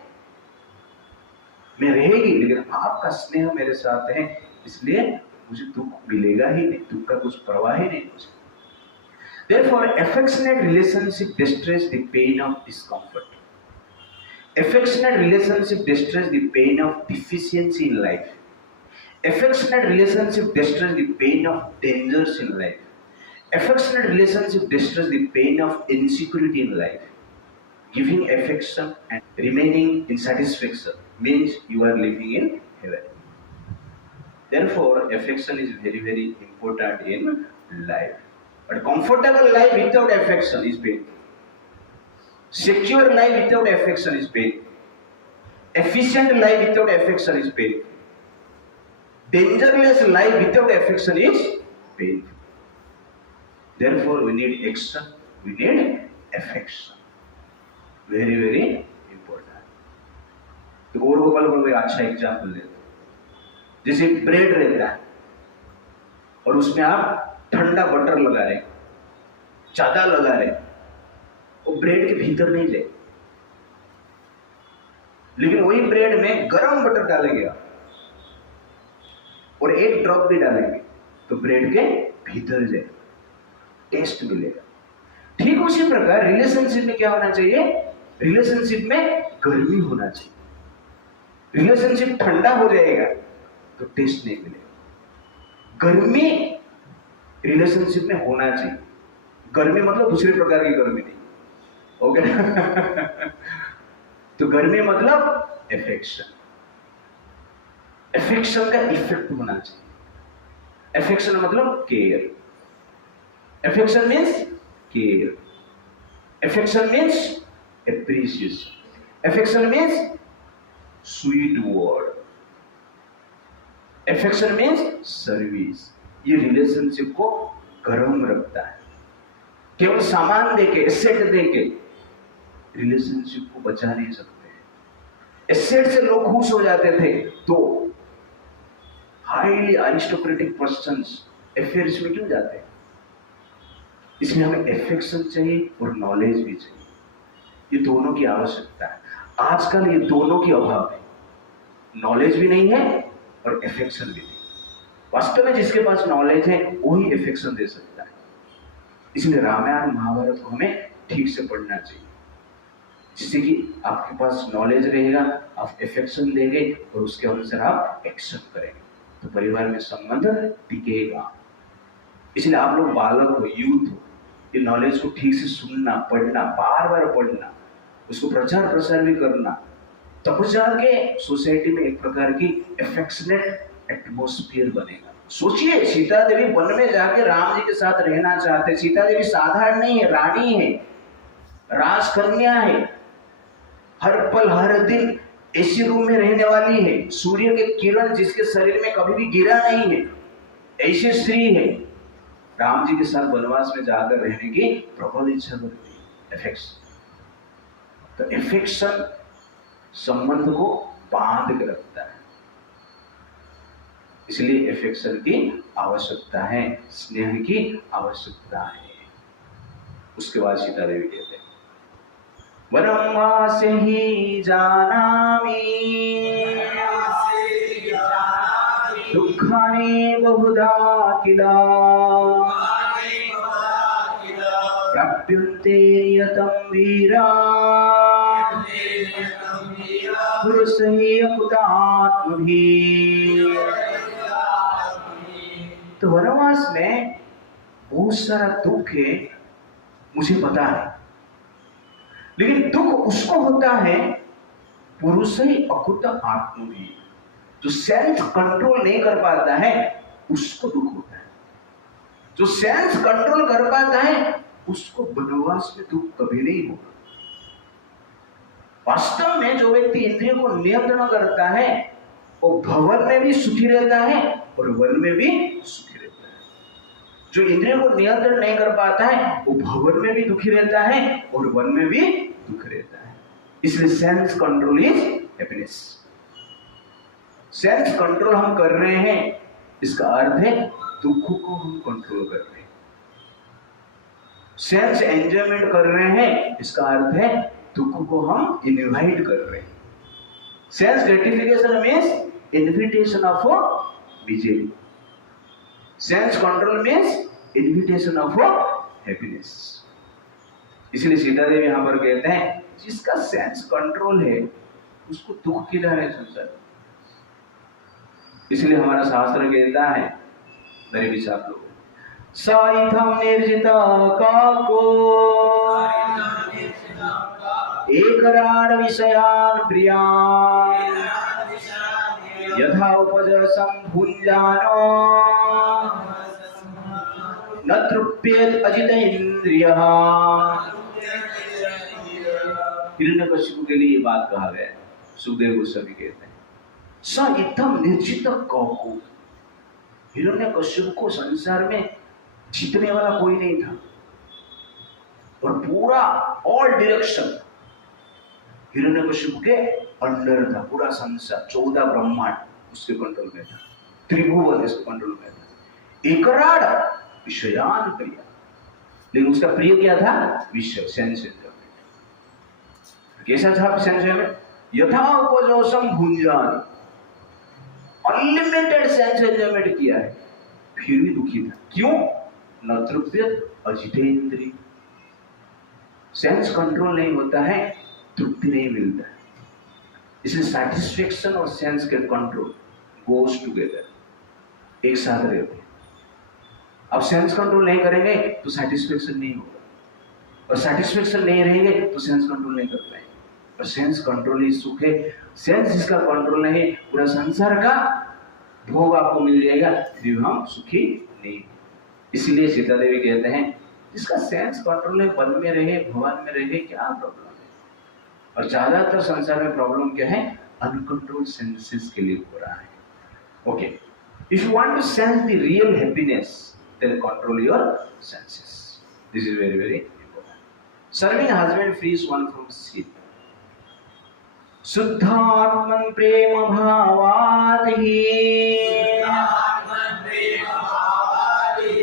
मैं रहेगी, लेकिन आपका स्नेह मेरे साथ है, इसलिए मुझे दुख मिलेगा ही नहीं, दुख का कुछ परवाह ही नहीं मुझे। Therefore, affectionate relationship distress the pain of discomfort. Affectionate relationship distress the pain of deficiency in life. Affectionate relationship distress the pain of dangers in life. Affectionate relationship distress the pain of insecurity in life. Giving affection and remaining in satisfaction means you are living in heaven. Therefore, affection is very very important in life. But comfortable life without affection is painful. Secure life without affection is painful. Efficient life without affection is painful. Dangerous life without affection is painful. Therefore, we need action, we need affection. Very, very important. तो गौर गोपाल को कोई अच्छा एग्जाम्पल ले दो। जैसे ब्रेड रहता है और उसमें आप ठंडा बटर लगा रहे, ज्यादा लगा रहे, वो ब्रेड के भीतर नहीं जाए। लेकिन वही ब्रेड में गरम बटर डालेंगे आप और एक ड्रॉप भी डालेंगे तो ब्रेड के भीतर जाए, टेस्ट मिलेगा। ठीक उसी प्रकार रिलेशनशिप में क्या होना चाहिए, रिलेशनशिप में गर्मी होना चाहिए। रिलेशनशिप ठंडा हो जाएगा तो टेस्ट नहीं मिलेगा। गर्मी रिलेशनशिप में होना चाहिए। गर्मी मतलब दूसरे प्रकार की गर्मी नहीं, ओके ना? तो गर्मी मतलब एफेक्शन। एफेक्शन का इफेक्ट होना चाहिए। एफेक्शन मतलब care. Affection means care. Affection means appreciation. Affection means sweet word. Affection means service. ये रिलेशनशिप को गर्म रखता है। केवल सामान देके, एसेट देके रिलेशनशिप को बचा नहीं सकते। एसेट से लोग खुश हो जाते थे तो हाईली अरिस्टोक्रेटिक पर्सन्स अफेयर्स में क्यों जाते हैं? इसलिए हमें एफेक्शन चाहिए और नॉलेज भी चाहिए। ये दोनों की आवश्यकता है। आजकल ये दोनों की अभाव है। नॉलेज भी नहीं है और एफेक्शन भी नहीं। वास्तव में जिसके पास नॉलेज है वही एफेक्शन दे सकता है। इसलिए रामायण महाभारत को हमें ठीक से पढ़ना चाहिए, जिससे कि आपके पास नॉलेज रहेगा, आप एफेक्शन देंगे और उसके अनुसार आप एक्शन करेंगे तो परिवार में संबंध टिकेगा। इसलिए आप लोग बालक हो, यूथ हो, ये नॉलेज को ठीक से सुनना, पढ़ना, बार बार पढ़ना, उसको प्रचार प्रसार भी करना, तब जाके सोसाइटी में एक प्रकार की एफेक्शनेट एटमॉस्फेयर बनेगा। सोचिए, सीता देवी वन में जाके राम जी के साथ रहना चाहते। सीता देवी साधारण नहीं है, रानी है, राजकन्या है, हर पल हर दिन एसी रूम में रहने वाली है, सूर्य के किरण जिसके शरीर में कभी भी गिरा नहीं है, ऐसी स्त्री है। राम जी के साथ वनवास में जाकर रहने की प्रबल इच्छा करती है। एफेक्शन, तो एफेक्शन संबंध को बांध के रखता है, इसलिए एफेक्शन की आवश्यकता है, स्नेह की आवश्यकता है। उसके बाद सीता देवी कहते हैं, वनवास ही जानामि दुःखानि बहुधा किला प्राप्यन्ते नियतं वीरा पुरुषैः हुतात्मभिः। तो वनवास में बहुत सारा दुख है, मुझे पता है, लेकिन दुख उसको होता है पुरुष ही अकुत आत्म भी, जो सेल्फ कंट्रोल नहीं कर पाता है उसको दुख होता है। जो सेल्फ कंट्रोल कर पाता है उसको वनवास में दुख कभी नहीं होगा। वास्तव में जो व्यक्ति इंद्रियों को नियंत्रण करता है वो भवन में भी सुखी रहता है और वन में भी सुखी रहता है। जो इंद्रियों को नियंत्रण नहीं कर पाता है वो भवन में भी दुखी रहता है और वन में भी दुख रहता है। इसलिए self control is happiness. Self control हम कर रहे हैं, इसका अर्थ है दुख को हम कंट्रोल कर रहे हैं। सेल्फ एंजॉयमेंट कर रहे हैं, इसका अर्थ है दुख को हम इनवाइट कर रहे हैं। Self gratification means invitation of Vijay, self control means invitation of happiness. इसलिए सीता देवी यहां पर कहते हैं जिसका सेल्फ कंट्रोल है उसको दुख की है संसार। इसलिए हमारा शास्त्र कहता है, मेरे विचार लोग, साइथम निर्जित काको एकराड विषयान प्रियान यथा उपज संभुञ्जानो न तृप्येत अजित इंद्रियः। हिरण्यकशिपु के लिए ये बात कहा गया है। सुखदेव गोस्वामी कहते हैं साइथम निर्जित काको, हिरण्यकशिपु को संसार में जीतने वाला कोई नहीं था और पूरा ऑल डायरेक्शन हिरण्यकशिपु के अंडर था। पूरा संसार 14 ब्रह्मांड उसके कंट्रोल में था, त्रिभुवन इसके कंट्रोल में था। एकराड विषयान प्रिया, लेकिन उसका प्रिय क्या था? विषय, सेंस एंजॉयमेंट। कैसा था सेंस एंजॉयमेंट? यथा उपजोसम भुंजान, अनलिमिटेड सेंस एंजॉयमेंट किया है फिर भी दुखी था। क्यों? न तृप्यत अजितेंद्रिय, सेंस कंट्रोल नहीं होता है, तृप्ति नहीं मिलता है। इसलिए सैटिस्फैक्शन और सेंस के कंट्रोल गोज टुगेदर, एक साथ रहते हैं। अब सेंस कंट्रोल नहीं करेंगे तो सैटिस्फैक्शन नहीं होगा, और सैटिस्फैक्शन नहीं रहेंगे तो सेंस कंट्रोल नहीं कर पाएंगे। और सेंस कंट्रोल ही सुख है। सेंस जिसका कंट्रोल नहीं, पूरा संसार का भोग आपको मिल जाएगा, फिर हम सुखी नहीं। इसलिए सीता देवी कहते हैं जिसका सेंस कंट्रोल है, वन में रहे, भवन में रहे, क्या प्रॉब्लम है। और ज्यादातर संसार में प्रॉब्लम क्या है? अनकंट्रोल सेंसेस के लिए हो रहा है। Okay, if you want to sense the real happiness then control your senses. This is very very important. Serving husband frees one from sin। शुद्धात्मन प्रेम भावात् ही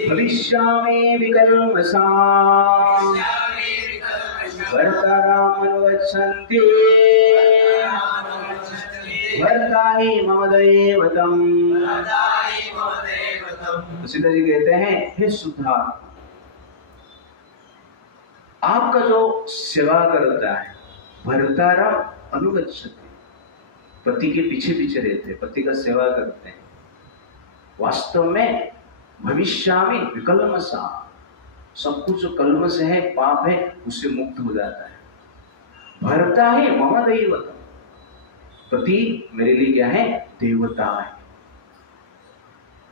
भविष्यामि विकल्मषा भर्तारामनुवक्षन्ते भर्ता ही मम दैवतम्। तो सीता जी कहते हैं हे शुद्धात्मा, आपका जो सेवा करता है, भर्ताराम अनुगच्छति, पति के पीछे पीछे रहते हैं, पति का सेवा करते हैं, वास्तव में भविष्यामि विकल्मषा, सब कुछ जो कल्मष है, पाप है, उससे मुक्त हो जाता है। भर्ता ही मम दैवतम्, पति मेरे लिए क्या है? देवता है।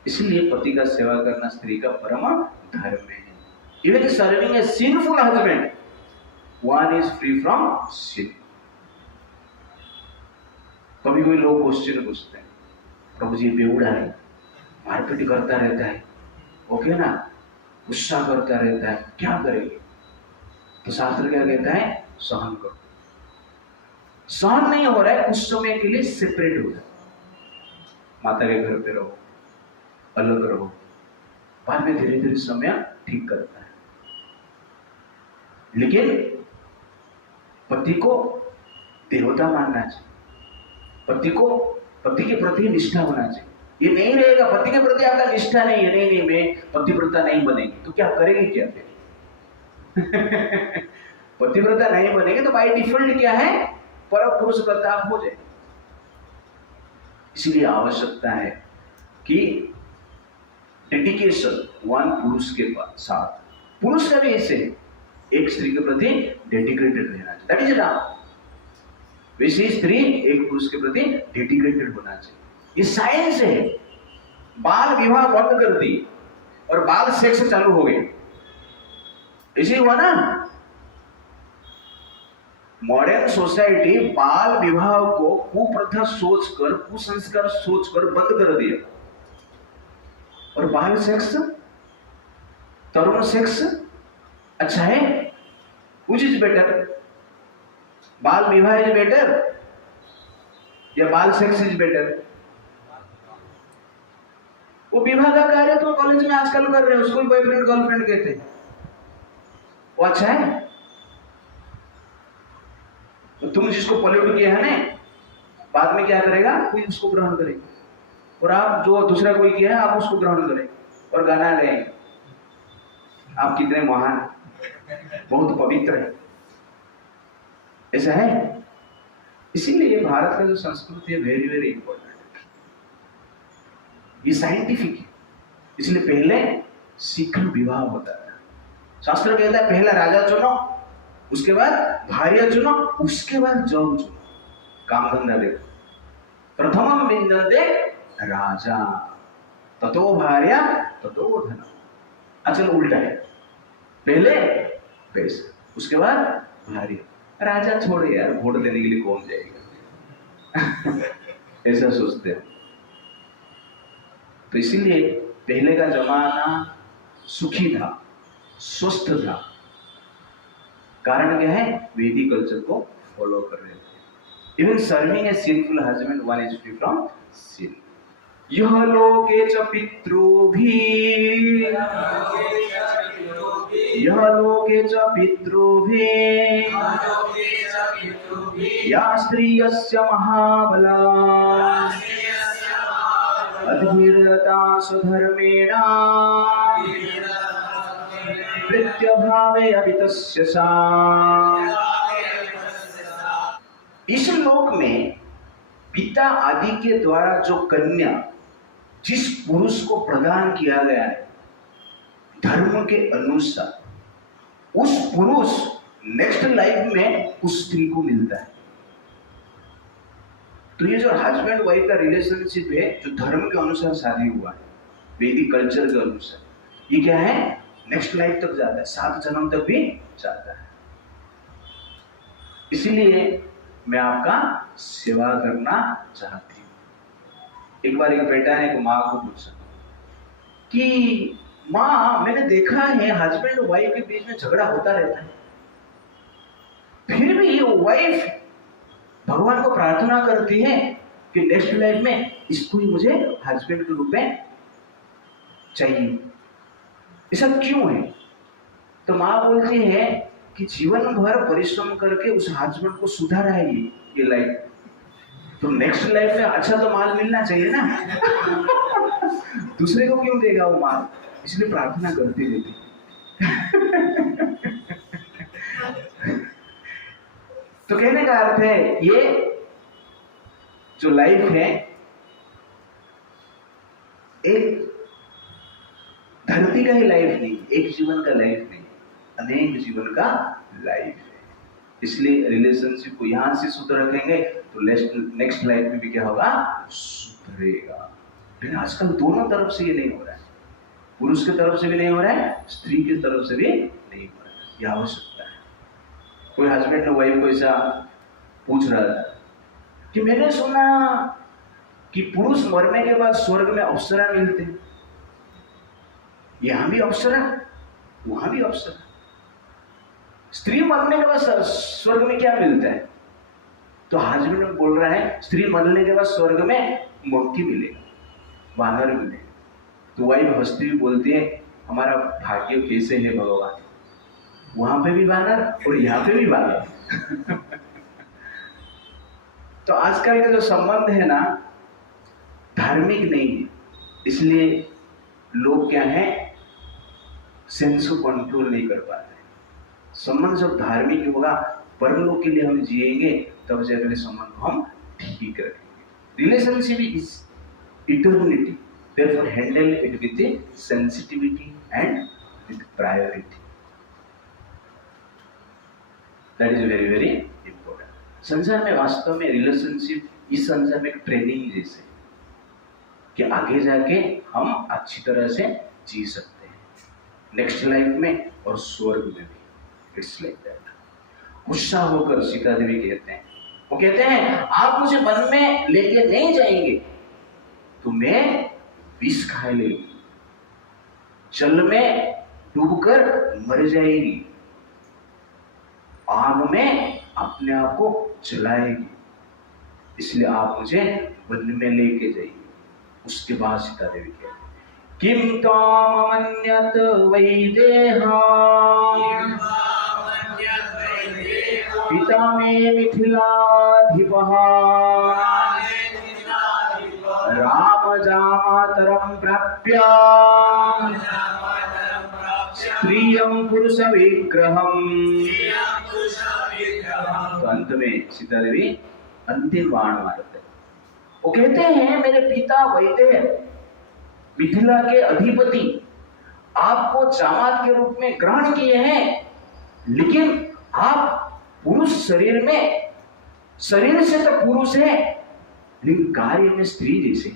इसलिए पति का सेवा करना स्त्री का परम धर्म है। Even serving a sinful husband, one is free from sin. कभी कोई लोग क्वेश्चन पूछते हैं, प्रभु जी बेवड़ा है, मारपीट करता रहता है, ओके ना, गुस्सा करता रहता है, क्या करेंगे? तो शास्त्र क्या कहता है? सहन करो। सहन नहीं हो रहा है, कुछ समय के लिए सेपरेट हो जाओ, माता के घर पे रहो, अलग रहो, बाद में धीरे धीरे समय ठीक करता है। लेकिन पति को देवता मानना चाहिए, पति के प्रति निष्ठा होना चाहिए। ये नहीं रहेगा, पति के प्रति आपका निष्ठा नहीं है, नहीं मैं पतिव्रता नहीं बनेगी, तो क्या करेगी क्या फिर? पतिव्रता नहीं बनेगी तो बाय डिफॉल्ट क्या है? पर पुरुष प्रताप हो जाए। इसलिए आवश्यकता है कि डेडिकेशन वन पुरुष के साथ, पुरुष का भी ऐसे एक स्त्री के प्रति डेडिकेटेड रहना चाहिए, दैट इज लव। वैसे स्त्री एक पुरुष के प्रति डेडिकेटेड होना चाहिए। ये साइंस है। बाल विवाह बंद कर दी और बाल सेक्स चालू हो गए, इसी हुआ ना। मॉडर्न सोसाइटी बाल विवाह को कुप्रथा सोचकर, कुसंस्कार सोचकर बंद कर दिया, और बाल सेक्स, तरुण सेक्स अच्छा है। Which is better? बाल विवाह इज बेटर या बाल सेक्स इज बेटर? वो विवाह का कार्य तो कॉलेज में आजकल कर रहे हैं, उसको बॉयफ्रेंड गर्लफ्रेंड कहते हैं, वो अच्छा है। तो तुम जिसको पॉल्यूट किया है ना, बाद में क्या करेगा? कोई उसको ग्रहण करेगा, और आप जो दूसरा कोई किया है आप उसको ग्रहण करें और गाना गाएं, आप कितने महान, बहुत पवित्र है। ऐसा है। इसीलिए भारत का जो संस्कृति है वेरी वेरी इंपॉर्टेंट, ये साइंटिफिक है। इसलिए पहले शीघ्र विवाह होता था। शास्त्र कहता है पहला राजा चुनो, उसके बाद भार्या चुनो, उसके बाद जॉब चुनो, काम धंधा देखो। प्रथमम विंदते राजा ततो भार्या ततो धनम। अचल उल्टा है, पहले पैसा, उसके बाद भार्या। राजा छोड़े यार, वोट देने के लिए कौन जाएगा? ऐसा सोचते हैं। तो इसीलिए पहले का जमाना सुखी था, स्वस्थ था। कारण क्या है? वैदिक कल्चर को फॉलो कर रहे थे। Even serving a sinful husband one is free from sin. यह लोके च पितृभिः, यह लोके च पितृभिः, या स्त्रियस्य महाबला अधीरता स्वधर्मेण प्रत्यभावे अभितस्य सा। इस लोक में पिता आदि के द्वारा जो कन्या जिस पुरुष को प्रदान किया गया है धर्म के अनुसार, उस पुरुष नेक्स्ट लाइफ में उस स्त्री को मिलता है। तो ये जो हस्बैंड वाइफ का रिलेशनशिप है, जो धर्म के अनुसार शादी हुआ है, वैदिक कल्चर के अनुसार, ये क्या है? नेक्स्ट लाइफ तक जाता है, 7 जन्म तक भी जाता है। इसीलिए मैं आपका सेवा करना चाहती हूँ। एक बार एक बेटा ने एक माँ को पूछा कि माँ, मैंने देखा है हस्बैंड और वाइफ के बीच में झगड़ा होता रहता है, फिर भी वाइफ भगवान को प्रार्थना करती है कि नेक्स्ट लाइफ में इसको ही मुझे हस्बैंड के रूप में चाहिए, ऐसा क्यों है? तो माँ बोलती है कि जीवन भर परिश्रम करके उस हस्बैंड को सुधारा है ये लाइफ, तो नेक्स्ट लाइफ में अच्छा तो माल मिलना चाहिए ना। दूसरे को क्यों देगा वो माल? इसलिए प्रार्थना करती रहती। तो कहने का अर्थ है ये जो लाइफ है एक धरती का ही लाइफ नहीं, एक जीवन का लाइफ नहीं, अनेक जीवन का लाइफ है। इसलिए रिलेशनशिप को यहां से शुद्ध रखेंगे तो नेक्स्ट लाइफ में भी क्या होगा, सुधरेगा। लेकिन आजकल दोनों तरफ से ये नहीं हो रहा है, पुरुष की तरफ से भी नहीं हो रहा है, स्त्री की तरफ से भी नहीं हो रहा है। यह आवश्यकता है। कोई हस्बैंड ने वाइफ को ऐसा पूछ रहा था कि मैंने सुना कि पुरुष मरने के बाद स्वर्ग में अप्सरा मिलते हैं, यहां भी अप्सरा वहां भी अप्सरा, स्त्री मरने के बाद स्वर्ग में क्या मिलता है? तो हस्बैंड बोल रहा है स्त्री मरने के बाद स्वर्ग में मंकी मिलेगा, वानर मिलेगा। तो वाइफ हंसती हुई बोलती है हमारा भाग्य कैसे है भगवान, वहां पे भी वानर और यहाँ पे भी वानर। तो आजकल का जो संबंध है ना, धार्मिक नहीं है, इसलिए लोग क्या है, सेंस को कंट्रोल नहीं कर पाते। संबंध जब धार्मिक होगा, परलोक के लिए हम जिएंगे, तब जाकर संबंध को हम ठीक रखेंगे। Relationship is eternity, therefore handle it with a sensitivity and with priority. That is very very important. संसार में वास्तव में रिलेशनशिप इस संसार में एक ट्रेनिंग जैसे कि आगे जाके हम अच्छी तरह से जी सकते हैं, नेक्स्ट लाइफ में और स्वर्ग में भी। It's like that. गुस्सा होकर सीता देवी कहते हैं, वो कहते हैं आप मुझे वन में लेके नहीं जाएंगे तो मैं विष खा लेगी, जल में डूबकर मर जाएगी, आग में अपने आप को जलाएगी, इसलिए आप मुझे वन में लेके जाइए। उसके बाद सीता देवी कहती किम तामन्यत वैदेहा पिता मे मिथिलाधिपः राम जामातरं प्राप्य स्त्रियं पुरुष विग्रहम्। तो अंत में सीता देवी अंतिम बाण मारते, वो कहते हैं मेरे पिता वैदेह मिथिला के अधिपति आपको जामात के रूप में ग्रहण किए हैं, लेकिन आप पुरुष शरीर में, शरीर से तो पुरुष है लेकिन कार्य में स्त्री जैसे।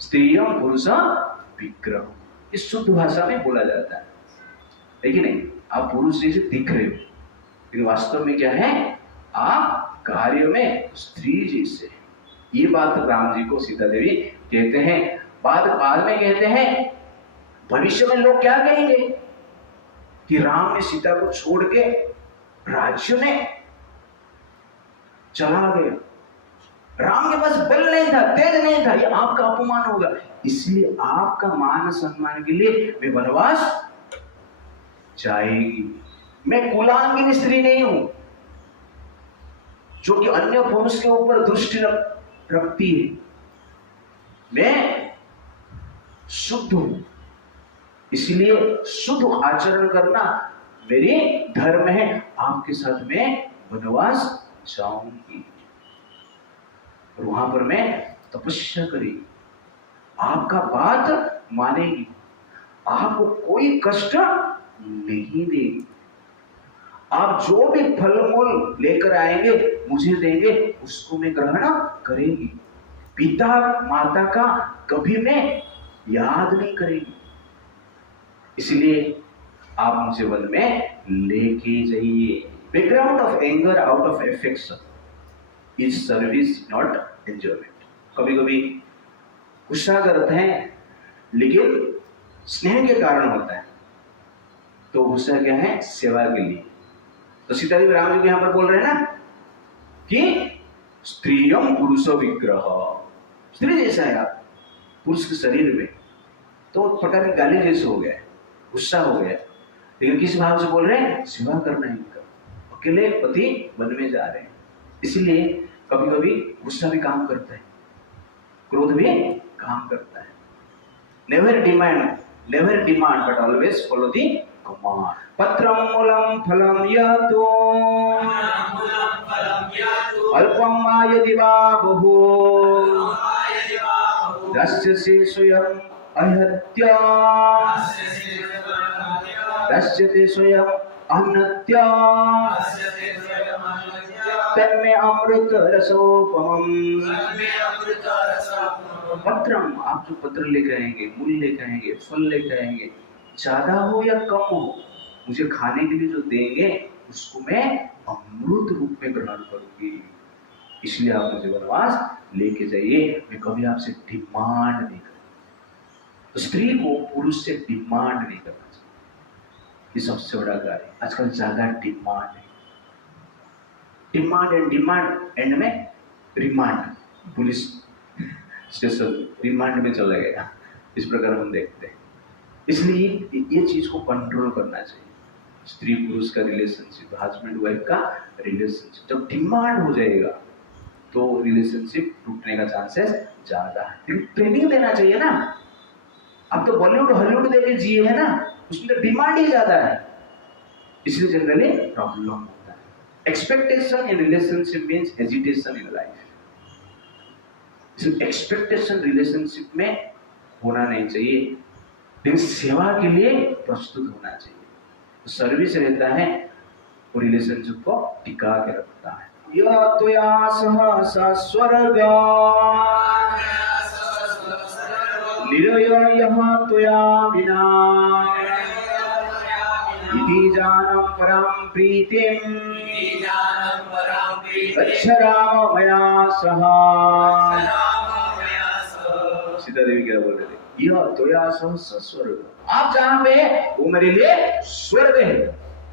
स्त्रियों पुरुष विग्रह, इस शुद्ध भाषा में बोला जाता है, लेकिन नहीं, आप पुरुष जैसे दिख रहे हो लेकिन वास्तव में क्या है, आप कार्य में स्त्री जैसे। ये बात राम जी को सीता देवी कहते हैं। बाद में कहते हैं भविष्य में लोग क्या कहेंगे कि राम ने सीता को छोड़ के राज्य में चला गया, राम के पास बल नहीं था, तेज नहीं था, ये आपका अपमान होगा, इसलिए आपका मान सम्मान के लिए मैं वनवास जाएगी। मैं कुलांगिनी स्त्री नहीं हूं जो कि अन्य पुरुष के ऊपर दृष्टि रखती है, मैं शुद्ध हूं, इसलिए शुद्ध आचरण करना मेरी धर्म है, आपके साथ में वनवास जाऊंगी और वहां पर मैं तपस्या करेगी, आपका बात मानेगी, आपको कोई कष्ट नहीं देगी, आप जो भी फल मूल लेकर आएंगे मुझे देंगे, उसको मैं ग्रहण करेगी, पिता माता का कभी मैं याद नहीं करेगी, इसलिए आप मुझे वन में लेके जाइए। Background of anger out of affection is service not enjoyment. कभी कभी गुस्सा करते हैं लेकिन स्नेह के कारण होता है, तो गुस्सा क्या है, सेवा के लिए। तो सीता देवी राम जी को यहां पर बोल रहे हैं ना कि स्त्रियम पुरुष विग्रह, स्त्री जैसा है आप पुरुष के शरीर में, तो प्रकार की गाली जैसे हो गया, गुस्सा हो गया, लेकिन किस भाव से बोल रहे हैं, सेवा करना है इनका, अकेले पति वन में जा रहे हैं, इसलिए कभी कभी गुस्सा भी काम करता है, क्रोध भी काम करता है। Never demand but always follow the command. पत्रम मूलम फलम यतो अल्पम वा यदि वा बहु दस्यसे स्वयं अहत्या दस्यते स्वयं अहत्या पेन में अमृत रसोपम। पत्रम, आप जो पत्र लेकर आएंगे, मूल लेकर आएंगे, फल लेकर आएंगे, ज्यादा हो या कम हो, मुझे खाने के लिए जो देंगे उसको मैं अमृत रूप में ग्रहण करूंगी। इसलिए आप मुझे वनवास लेके जाइए, मैं कभी आपसे डिमांड नहीं करूंगा। तो स्त्री को पुरुष से डिमांड नहीं करना चाहिए, ये सबसे बड़ा कार्य। आजकल ज्यादा डिमांड है, डिमांड एंड में रिमांड, पुलिस स्टेशन रिमांड में चला गया, इस प्रकार हम देखते हैं। इसलिए ये चीज को कंट्रोल करना चाहिए। स्त्री पुरुष का रिलेशनशिप, हस्बैंड वाइफ का रिलेशनशिप जब डिमांड हो जाएगा तो रिलेशनशिप टूटने का चांसेस ज्यादा है। ट्रेनिंग देना चाहिए ना, अब तो बॉलीवुड हॉलीवुड देके जिए है ना, उसमें तो डिमांड ही ज्यादा है, इसलिए जनरली प्रॉब्लम होता है। Expectation in relationship means hesitation in life. Expectation relationship में होना नहीं चाहिए, लेकिन सेवा के लिए प्रस्तुत होना चाहिए। तो सर्विस रहता है वो रिलेशनशिप को टिका के रखता है। यह त्वया सह स्वर्ग निरय यह त्वया विना इति जानम परम प्रीतिम गच्छ राम मया सह। सीता देवी क्या बोल रहे थे, यह त्वया सह स्वर्ग, आप जहां पे वो मेरे लिए स्वर्ग है।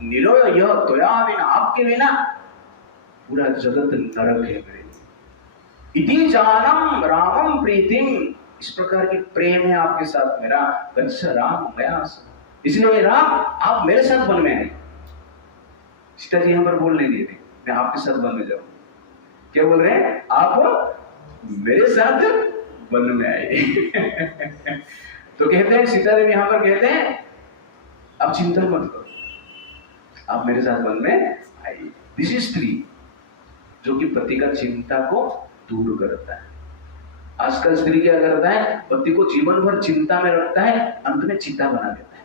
निरय यह त्वया विना, आपके बिना पूरा जगत नरक है मेरे लिए। इति जानम रामम प्रीतिम, इस प्रकार की प्रेम है आपके साथ मेरा। गच्छ राम मया सह, इसलिए राम आप मेरे साथ वन में आए। सीता जी यहाँ पर बोल नहीं दिए थे मैं आपके साथ वन में जाऊं, क्या बोल रहे हैं, आप मेरे साथ वन में आए। तो कहते हैं सीता देवी यहाँ पर कहते हैं आप चिंता मत करो, आप मेरे साथ वन में आइए। दिस इज स्त्री जो कि पति का चिंता को दूर करता है। आजकल स्त्री क्या करता है, पति को जीवन भर चिंता में रखता है, अंत में चिता बना देता है।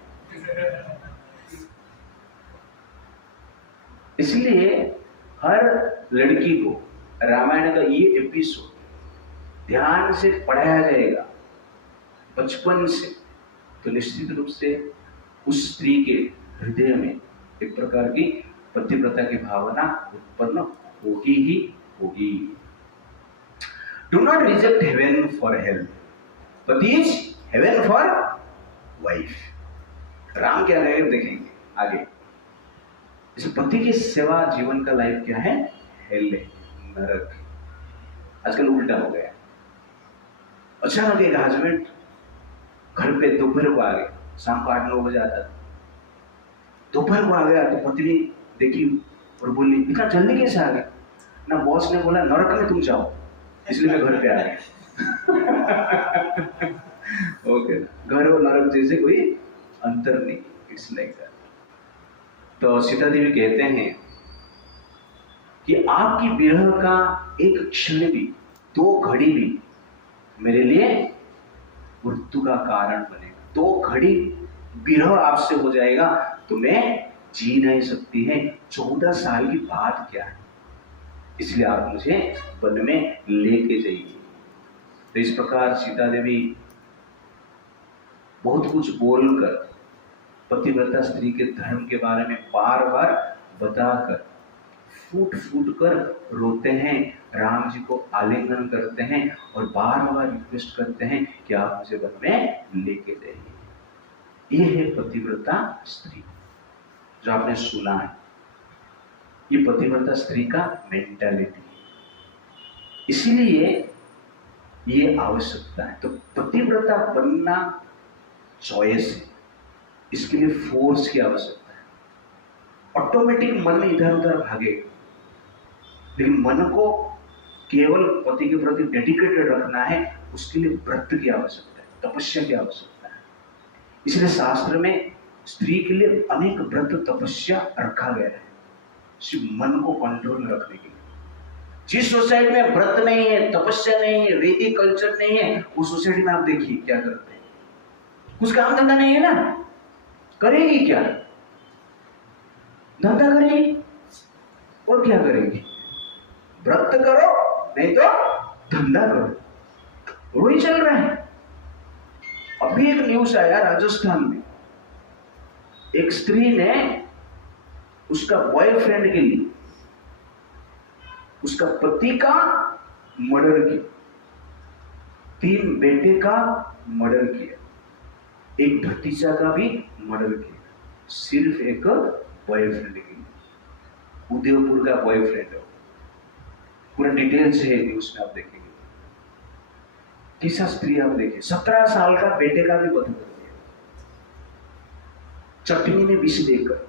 इसलिए हर लड़की को रामायण का ये एपिसोड ध्यान से पढ़ाया जाएगा बचपन से, तो निश्चित रूप से उस स्त्री के हृदय में एक प्रकार की पतिव्रता की भावना उत्पन्न होगी ही होगी। Do not reject heaven for help, but is heaven for wife. Ram क्या कहेंगे देखेंगे आगे। इस पति की सेवा जीवन का लाइफ क्या है, हेल है, नरक। आजकल उल्टा हो गया, अचानक एक हस्बैंड घर पे दोपहर को आ गया, शाम को 8-9 बजे आता था, दोपहर को आ गया तो पत्नी देखी और बोली इतना जल्दी कैसे आ गया, ना बॉस ने बोला नरक में तुम जाओ इसलिए मैं घर पे आ गया। ओके, घर और नरक जैसे कोई अंतर नहीं, इट्स लाइक दैट। तो सीता देवी कहते हैं कि आपकी विरह का एक क्षण भी, 2 घड़ी भी मेरे लिए मृत्यु का कारण बनेगा। 2 घड़ी विरह आपसे हो जाएगा तो मैं जी नहीं सकती है, 14 साल की बात क्या है, इसलिए आप मुझे वन में लेके जाइए। तो इस प्रकार सीता देवी बहुत कुछ बोलकर पतिव्रता स्त्री के धर्म के बारे में बार बार बताकर फूट फूट कर रोते हैं, राम जी को आलिंगन करते हैं और बार बार रिक्वेस्ट करते हैं कि आप मुझे वन में लेके जाइए। ये है पतिव्रता स्त्री जो आपने सुना है, ये पतिव्रता स्त्री का मेंटालिटी। इसीलिए ये आवश्यकता है। तो पतिव्रता बनना चॉइस है, इसके लिए फोर्स की आवश्यकता है। ऑटोमेटिक मन इधर उधर भागेगा, लेकिन मन को केवल पति के प्रति डेडिकेटेड रखना है, उसके लिए व्रत की आवश्यकता है, तपस्या की आवश्यकता है। इसलिए शास्त्र में स्त्री के लिए अनेक व्रत तपस्या रखा गया है, सिर्फ मन को कंट्रोल में रखने के लिए। जिस सोसाइटी में व्रत नहीं है, तपस्या नहीं है, वैदिक कल्चर नहीं है, उस सोसाइटी में आप देखिए क्या करते हैं, कुछ काम धंधा नहीं है ना, करेगी क्या, धंधा करेगी और क्या करेगी, व्रत करो नहीं तो धंधा करो, वही चल रहा है। अभी एक न्यूज आया राजस्थान में, एक स्त्री ने उसका बॉयफ्रेंड के लिए उसका पति का मर्डर किया, 3 बेटे का मर्डर किया, एक भतीजा का भी मर्डर किया, सिर्फ एक बॉयफ्रेंड के लिए। उदयपुर का बॉयफ्रेंड है, पूरा डिटेल्स है न्यूज में, आप देखेंगे। तीसरा स्त्री आप देखिए, 17 साल का बेटे का भी वध कर दिया, चटनी में विष देकर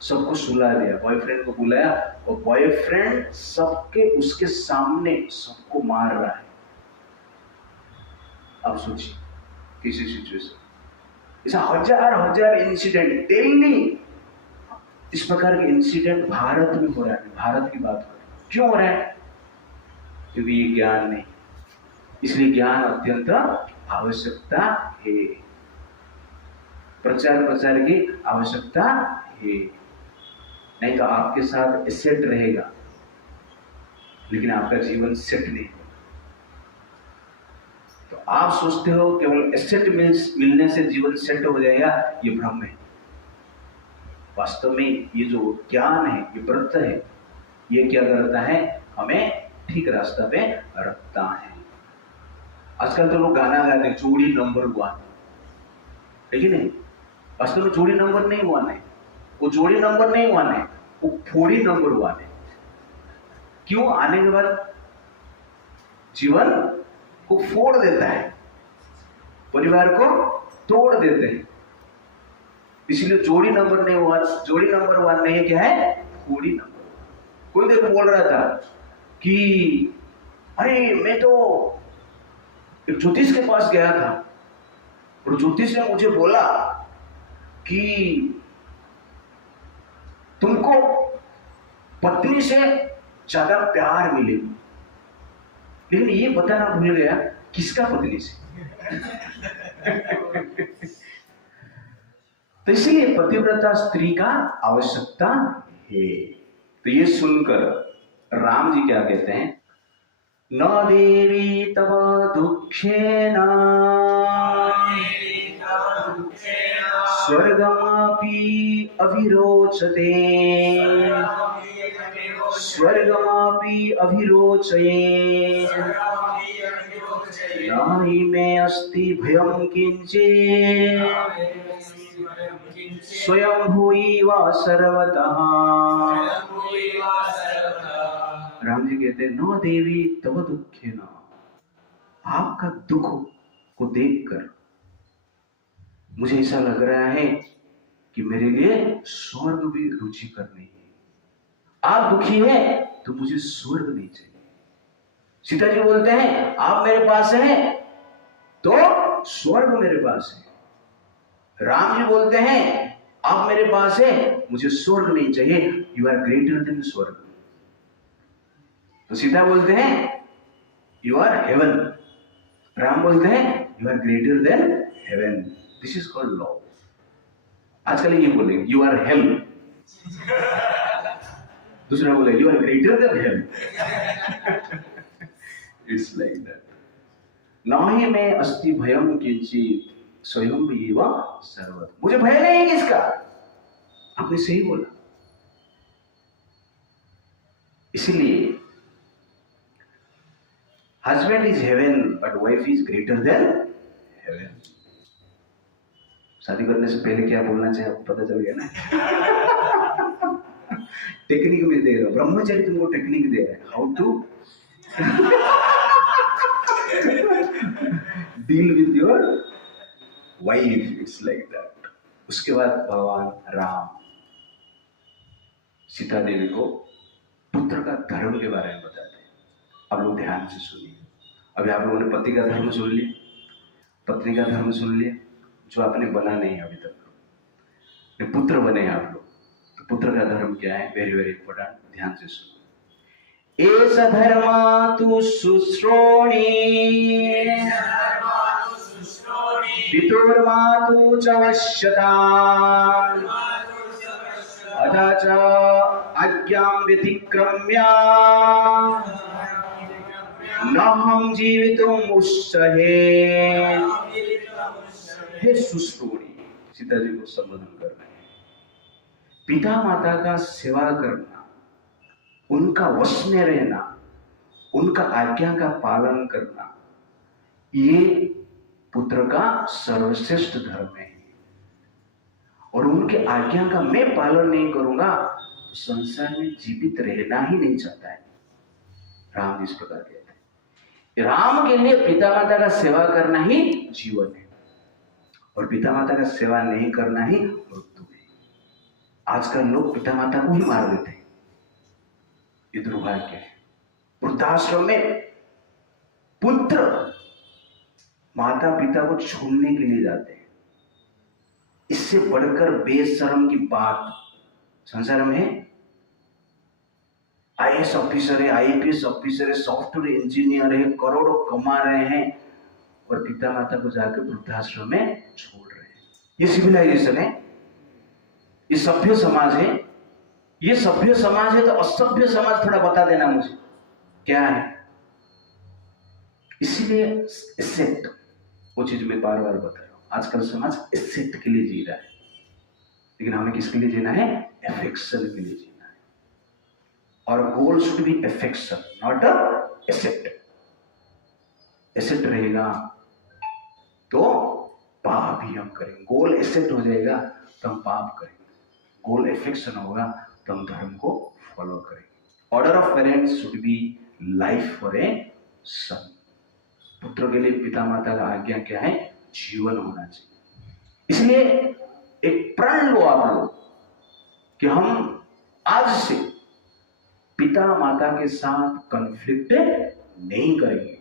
सबको सुला दिया। बॉयफ्रेंड को बुलाया और बॉयफ्रेंड सबके उसके सामने सबको मार रहा है। अब सोचिए किसी सिचुएशन, ऐसा हजार इंसिडेंट डेली, इस प्रकार के इंसिडेंट भारत में हो रहा है। भारत की बात करें, क्यों हो रहा है? क्योंकि ये ज्ञान नहीं, इसलिए ज्ञान अत्यंत आवश्यकता है, प्रचार की आवश्यकता है। नहीं तो आपके साथ एसेट रहेगा लेकिन आपका जीवन सेट नहीं होगा। तो आप सोचते हो केवल एसेट मिलने से जीवन सेट हो जाएगा, ये भ्रम है। वास्तव में ये जो ज्ञान है, ये व्रत है, ये क्या करता है? हमें ठीक रास्ता पे रखता है। आजकल तो लोग गाना गाते हैं, जोड़ी नंबर 1, ठीक है नहीं? वास्तव में जोड़ी नंबर नहीं 1 है, वो जोड़ी नंबर नहीं 1 है, वो फोड़ी नंबर 1 है। क्यों? आने के बाद जीवन को फोड़ देता है, परिवार को तोड़ देते हैं, इसलिए जोड़ी नंबर नहीं 1, जोड़ी नंबर 1 नहीं है, क्या है? फोड़ी नंबर। कोई देखो बोल रहा था कि अरे मैं तो एक ज्योतिष के पास गया था और ज्योतिष ने मुझे बोला कि तुमको पत्नी से ज्यादा प्यार मिलेगा, लेकिन ये बताना भूल गया किसका पत्नी से। तो इसलिए पतिव्रता स्त्री का आवश्यकता है। तो ये सुनकर राम जी क्या कहते हैं? न देवी तव दुखेन स्वर्गमापि अभिरोचते, स्वर्गमापि अभिरोचये, नाहि मे अस्ति भयं किंचित् स्वयं भूयिव सर्वतः। राम जी कहते हैं, न देवी तव दुखेन, आपका दुख को देखकर मुझे ऐसा लग रहा है कि मेरे लिए स्वर्ग भी रुचिकर नहीं है। आप दुखी हैं तो मुझे स्वर्ग नहीं चाहिए। सीता जी बोलते हैं आप मेरे पास हैं तो स्वर्ग मेरे पास है। राम जी बोलते हैं आप मेरे पास हैं, मुझे स्वर्ग नहीं चाहिए, यू आर ग्रेटर देन स्वर्ग। तो सीता बोलते हैं यू आर हेवन, राम बोलते हैं you are greater than heaven. This is called love. आजकल ये बोलेंगे यू आर हेल, दूसरा बोले you are greater than hell. It's like that. नाहि मे अस्ति भयं किंचित् स्वयं एव सर्वतः, मुझे भय नहीं किसका। आपने सही बोला। इसलिए husband is heaven but wife is greater than haven. शादी करने से पहले क्या बोलना चाहिए आपको पता चल गया ना। टेक्निक में दे रहा हूं, ब्रह्मचारी तुमको टेक्निक दे रहा है, how to deal with your wife. It's like that. उसके बाद भगवान राम सीता देवी को पुत्र का धर्म के बारे में बताते हैं। अब लोग ध्यान से सुनिए। अभी आप लोगों ने पति का धर्म सुन लिया, पत्नी का धर्म सुन लिया, जो आपने बना नहीं अभी तक, पुत्र बने आप लोग, तो पुत्र का धर्म क्या है? वेरी वेरी इंपॉर्टेंट, ध्यान से सुनो। एष धर्मा तु शुश्रोणी पितुर्मातु च वश्यता अथ च आज्ञां व्यतिक्रम्य न हम जीवितुम् उत्सहे। हे सुष्टुणी, सीता जी को संबोधन कर रहे हैं। पिता माता का सेवा करना, उनका वश में रहना, उनका आज्ञा का पालन करना, ये पुत्र का सर्वश्रेष्ठ धर्म है। और उनके आज्ञा का मैं पालन नहीं करूंगा तो संसार में जीवित रहना ही नहीं चाहता है। राम इस प्रकार कहते हैं, राम के लिए पिता माता का सेवा करना ही जीवन है और पिता माता का सेवा नहीं करना ही मृत्यु है। आजकल लोग पिता माता को ही मार देते हैं, ये दुर्भाग्य है। वृद्धाश्रम में पुत्र माता पिता को छोड़ने के लिए जाते हैं। इससे बढ़कर बेशर्म की बात संसार में है? आईएएस ऑफिसर है, आईपीएस ऑफिसर है, सॉफ्टवेयर इंजीनियर है, करोड़ों कमा रहे हैं और पिता माता को जाकर वृद्धाश्रम में छोड़ रहे हैं। ये सिविलाइजेशन है? ये सभ्य समाज है? ये सभ्य समाज है तो असभ्य समाज थोड़ा बता देना मुझे क्या है। इसीलिए एसेट, वो चीज मैं बार बार बता रहा हूं, आजकल समाज एसेट के लिए जी रहा है, लेकिन हमें किसके लिए जीना है? एफेक्शन के लिए जीना है। और goal should be affection, not a asset. Asset रहेगा तो पाप ही हम करेंगे। गोल एसेट हो जाएगा तो हम पाप करेंगे, गोल एफेक्शन होगा तो हम धर्म को फॉलो करेंगे। Order of parents should be life for a son. पुत्र के लिए पिता माता का आज्ञा क्या है? जीवन होना चाहिए। इसलिए एक प्रण लो आप लोग कि हम आज से पिता माता के साथ कॉन्फ्लिक्ट नहीं करेंगे,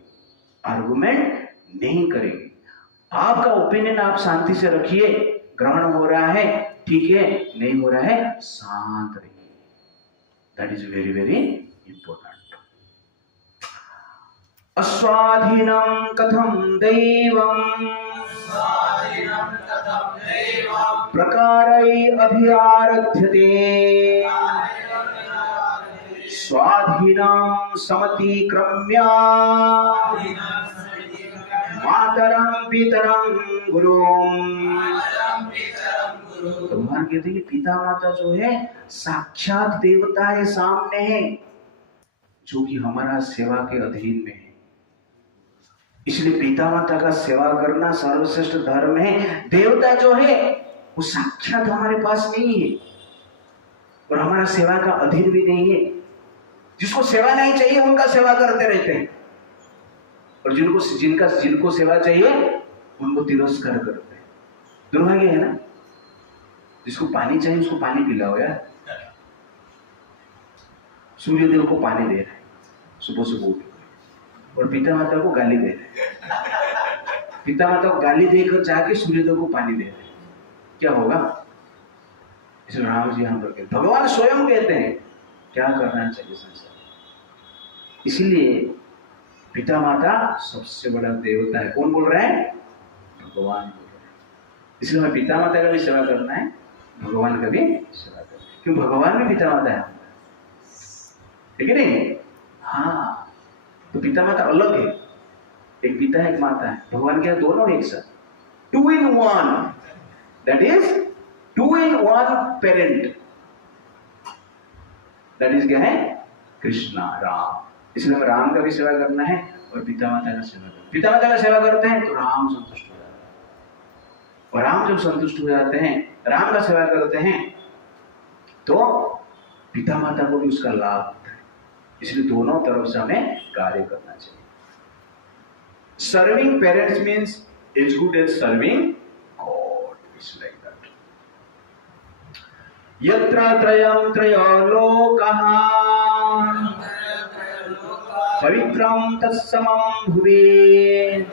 आर्गुमेंट नहीं करेंगे। आपका ओपिनियन आप शांति से रखिए, ग्रहण हो रहा है ठीक है, नहीं हो रहा है शांत रहिए। That is very very important. अस्वाधीनं कथं दैवं प्रकारै अभिआरध्यते स्वाधीनं समतिक्रम्य मातरं पितरं गुरुम्। भगवान कहते हैं पिता माता जो है साक्षात देवता है, सामने है, जो कि हमारा सेवा के अधीन में है। इसलिए पिता माता का सेवा करना सर्वश्रेष्ठ धर्म है। देवता जो है वो साक्षात हमारे पास नहीं है और हमारा सेवा का अधीन भी नहीं है। जिसको सेवा नहीं चाहिए उनका सेवा करते रहते हैं और जिनको सेवा चाहिए उनको तिरस्कार करते हैं। दुर्भाग्य है ना? जिसको पानी चाहिए उसको पानी पिलाओ यार। सूर्यदेव को पानी दे रहे हैं सुबह सुबह उठ, और पिता माता को गाली दे रहे हैं। पिता माता को गाली देकर जाके सूर्यदेव को पानी दे रहे हैं, क्या होगा? इसलिए राम जी यहां पर कहते, भगवान स्वयं कहते हैं क्या करना चाहिए संसार। इसीलिए पिता माता सबसे बड़ा देवता है। कौन बोल रहे हैं? भगवान बोल रहे हैं। इसलिए हमें पिता माता का भी सेवा करना है, भगवान का भी सेवा करना है। क्यों? भगवान भी पिता माता है, ठीक है नहीं? हाँ, तो पिता माता अलग है, एक पिता है एक माता है। भगवान क्या? दोनों एक साथ, 2 in 1, that is 2 in 1 parent. That is क्या है? कृष्णा, राम। इसलिए हमें राम का भी सेवा करना है और पिता माता का सेवा करना है। पिता माता का सेवा करते हैं तो राम संतुष्ट हो जाते हैं, और राम जब संतुष्ट हो जाते हैं, राम का सेवा करते हैं तो पिता माता को भी उसका लाभ होता है। इसलिए दोनों तरफ से हमें कार्य करना चाहिए। Serving parents means is good as serving God, it's like that. यत्र त्रयं त्रयो लोकः पवित्रं तत्समं भुवि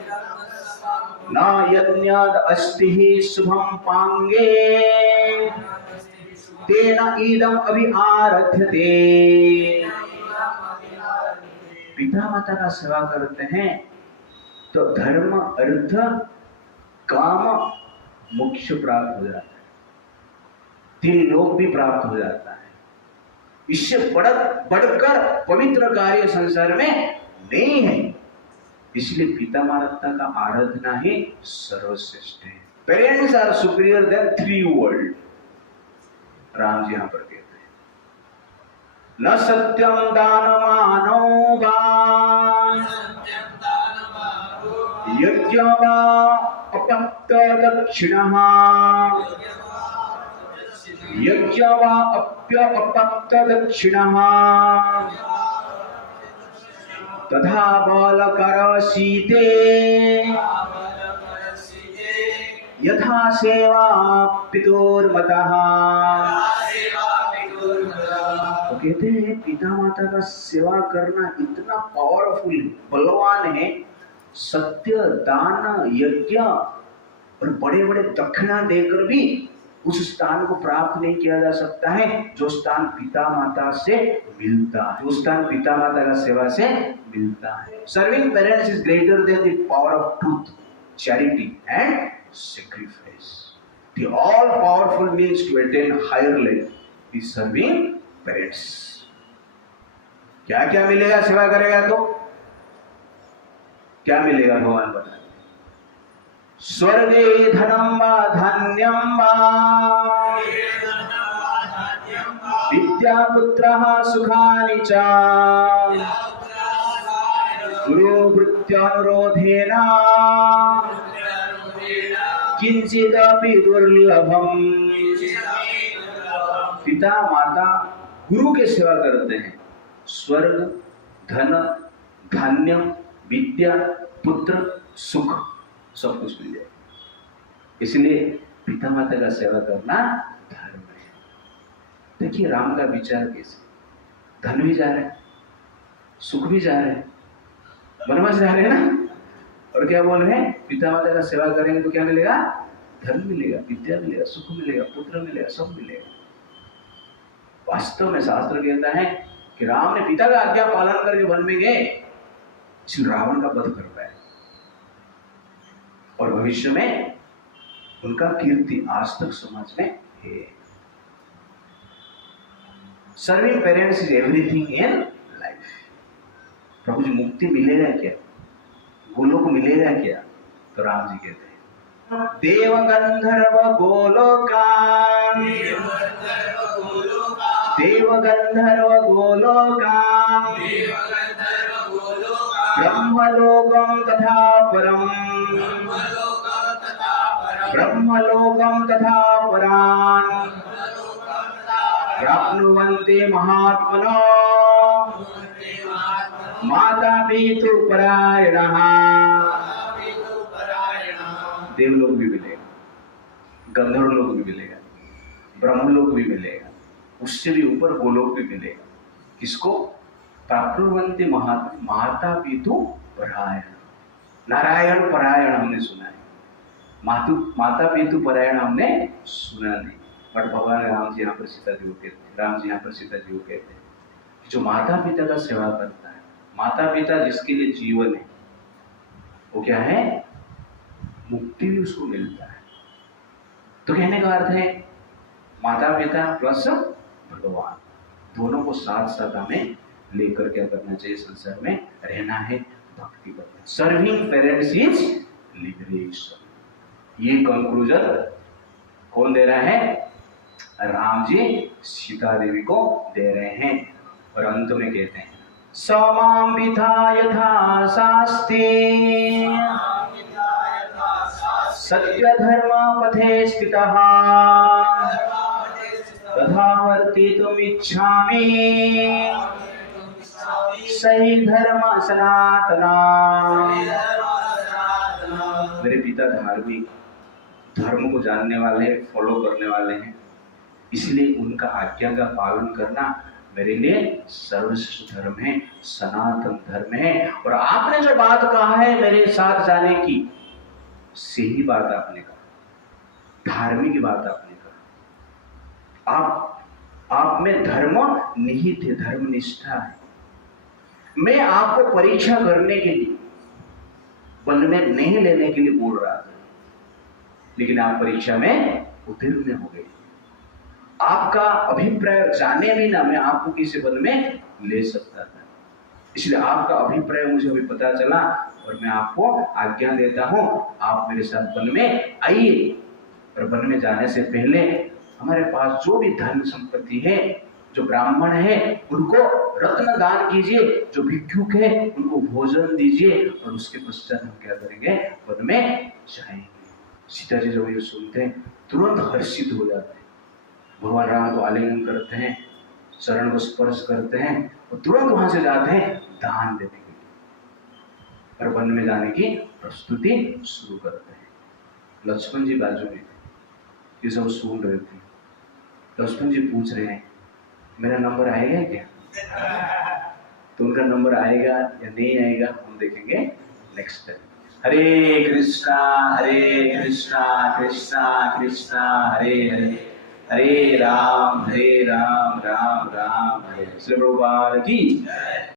न यज्ञाद् अस्ति शुभं पांगे तेन इदम् अभिआरध्यते। पिता माता का सेवा करते हैं तो धर्म, अर्थ, काम, मोक्ष प्राप्त हो जाता है, 3 लोक भी प्राप्त हो जाता है। इससे बढ़कर पवित्र कार्य संसार में नहीं है। इसलिए पिता माता का आराधना ही सर्वश्रेष्ठ है। Parents are superior than 3 world. Ram ji यहां पर कहते हैं, न सत्यम दानमानो वा यज्ञ वा अपक्त दक्षिणः यज्ञ वा अपक्त दक्षिणः तथा बालकर सीते यथा सेवा पितुर्मतः। तो कहते हैं पिता माता का सेवा करना इतना पावरफुल है, बलवान है। सत्य, दान, यज्ञ और बड़े बड़े दक्षिणा देकर भी उस स्थान को प्राप्त नहीं किया जा सकता है जो स्थान पिता माता से मिलता है, जो स्थान पिता माता का सेवा से मिलता है। Serving parents is greater than the power of truth, charity and sacrifice. The all powerful means to attain higher life is serving parents. क्या क्या मिलेगा सेवा करेगा तो? क्या मिलेगा भगवान बताए? स्वर्गे धनम वा धान्यम वा विद्या पुत्रः सुखानि च गुरु वृत्त्यनुरोधेन किंचिदपि दुर्लभम। पिता माता गुरु की सेवा करते हैं, स्वर्ग, धन, धान्य, विद्या, पुत्र, सुख सब कुछ मिल जाए। इसलिए पिता माता का सेवा करना धर्म है। देखिए राम का विचार कैसे, धन भी जा रहा है, सुख भी जा रहा है, वनवास जा रहे हैं ना, और क्या बोल रहे हैं? पिता माता का सेवा करेंगे तो क्या मिलेगा? धन मिलेगा, विद्या मिलेगा, सुख मिलेगा, पुत्र मिलेगा, सब मिलेगा। वास्तव में शास्त्र कहता है कि राम ने पिता का आज्ञा पालन करके वन में गए, इसलिए रावण का वध कर पाए और भविष्य में उनका कीर्ति आज तक समाज में है। Serving parents is everything in life. प्रभु जी मुक्ति मिलेगा क्या, गोलोक मिलेगा क्या? तो राम जी कहते हैं देव गंधर्व गोलोकान, देव गंधर्व गोलोकान ब्रह्मलोकम तथा परम, ब्रह्मलोकम तथा परान प्राप्नुवन्ति महात्मनो माता पितु परायणः। देवलोक भी मिलेगा, गंधर्व लोक भी मिलेगा, ब्रह्मलोक भी मिलेगा, उससे भी ऊपर गोलोक भी मिलेगा। किसको? प्राप्नुवन्ति माता पितु परायण। नारायण परायण हमने सुना है, माता पितु परायण हमने सुना नहीं। बट भगवान राम जी यहाँ पर सीता जी को कहते हैं, राम जी यहाँ पर सीता जी को कहते हैं जो माता पिता का सेवा करता है, माता पिता जिसके लिए जीवन है, वो क्या है? मुक्ति भी उसको मिलता है। तो कहने का अर्थ है माता पिता प्लस भगवान दोनों को साथ साथ हमें लेकर क्या करना चाहिए? संसार में रहना है, भक्ति करना है। Serving parents is liberation. ये कंक्लूजन कौन दे रहा है? राम जी सीता देवी को दे रहे हैं। और अंत में कहते हैं समां पिता यथा शास्ते सत्य धर्म पथे स्थितः तथा वर्तितुम् इच्छामि सही धर्म सनातना। मेरे पिता धार्मिक, धर्म को जानने वाले, फॉलो करने वाले हैं, इसलिए उनका आज्ञा का पालन करना मेरे लिए सर्वश्रेष्ठ धर्म है, सनातन धर्म है। और आपने जो बात कहा है मेरे साथ जाने की, सही बात आपने कहा, धार्मिक बात आपने कहा। आप में धर्म निहित है, धर्मनिष्ठा है। मैं आपको परीक्षा करने के लिए, बल में नहीं लेने के लिए बोल रहा था, लेकिन आप परीक्षा में उत्तीर्ण हो गए। आपका अभिप्राय जाने भी ना मैं आपको किसी वन में ले सकता था, इसलिए आपका अभिप्राय मुझे अभी पता चला और मैं आपको आज्ञा देता हूँ, आप मेरे साथ वन में आइए। और वन में जाने से पहले हमारे पास जो भी धन संपत्ति है, जो ब्राह्मण है उनको रत्न दान कीजिए, जो भिक्षुक है उनको भोजन दीजिए, और उसके पश्चात हम क्या करेंगे, वन में जाएंगे। सीता जी जब ये सुनते हैं तुरंत हर्षित हो जाते हैं, भगवान राम को आलिंगन करते हैं, चरण को स्पर्श करते हैं और तुरंत वहां से जाते हैं दान देने के लिए और वन में जाने की प्रस्तुति शुरू करते हैं। लक्ष्मण जी बाजू में ये सब सुन रहे थे। लक्ष्मण जी पूछ रहे हैं मेरा नंबर आएगा क्या? तो उनका नंबर आएगा या नहीं आएगा हम देखेंगे नेक्स्ट टाइम। हरे कृष्णा कृष्णा कृष्णा हरे हरे, हरे राम राम राम हरे। श्री प्रभुपाद की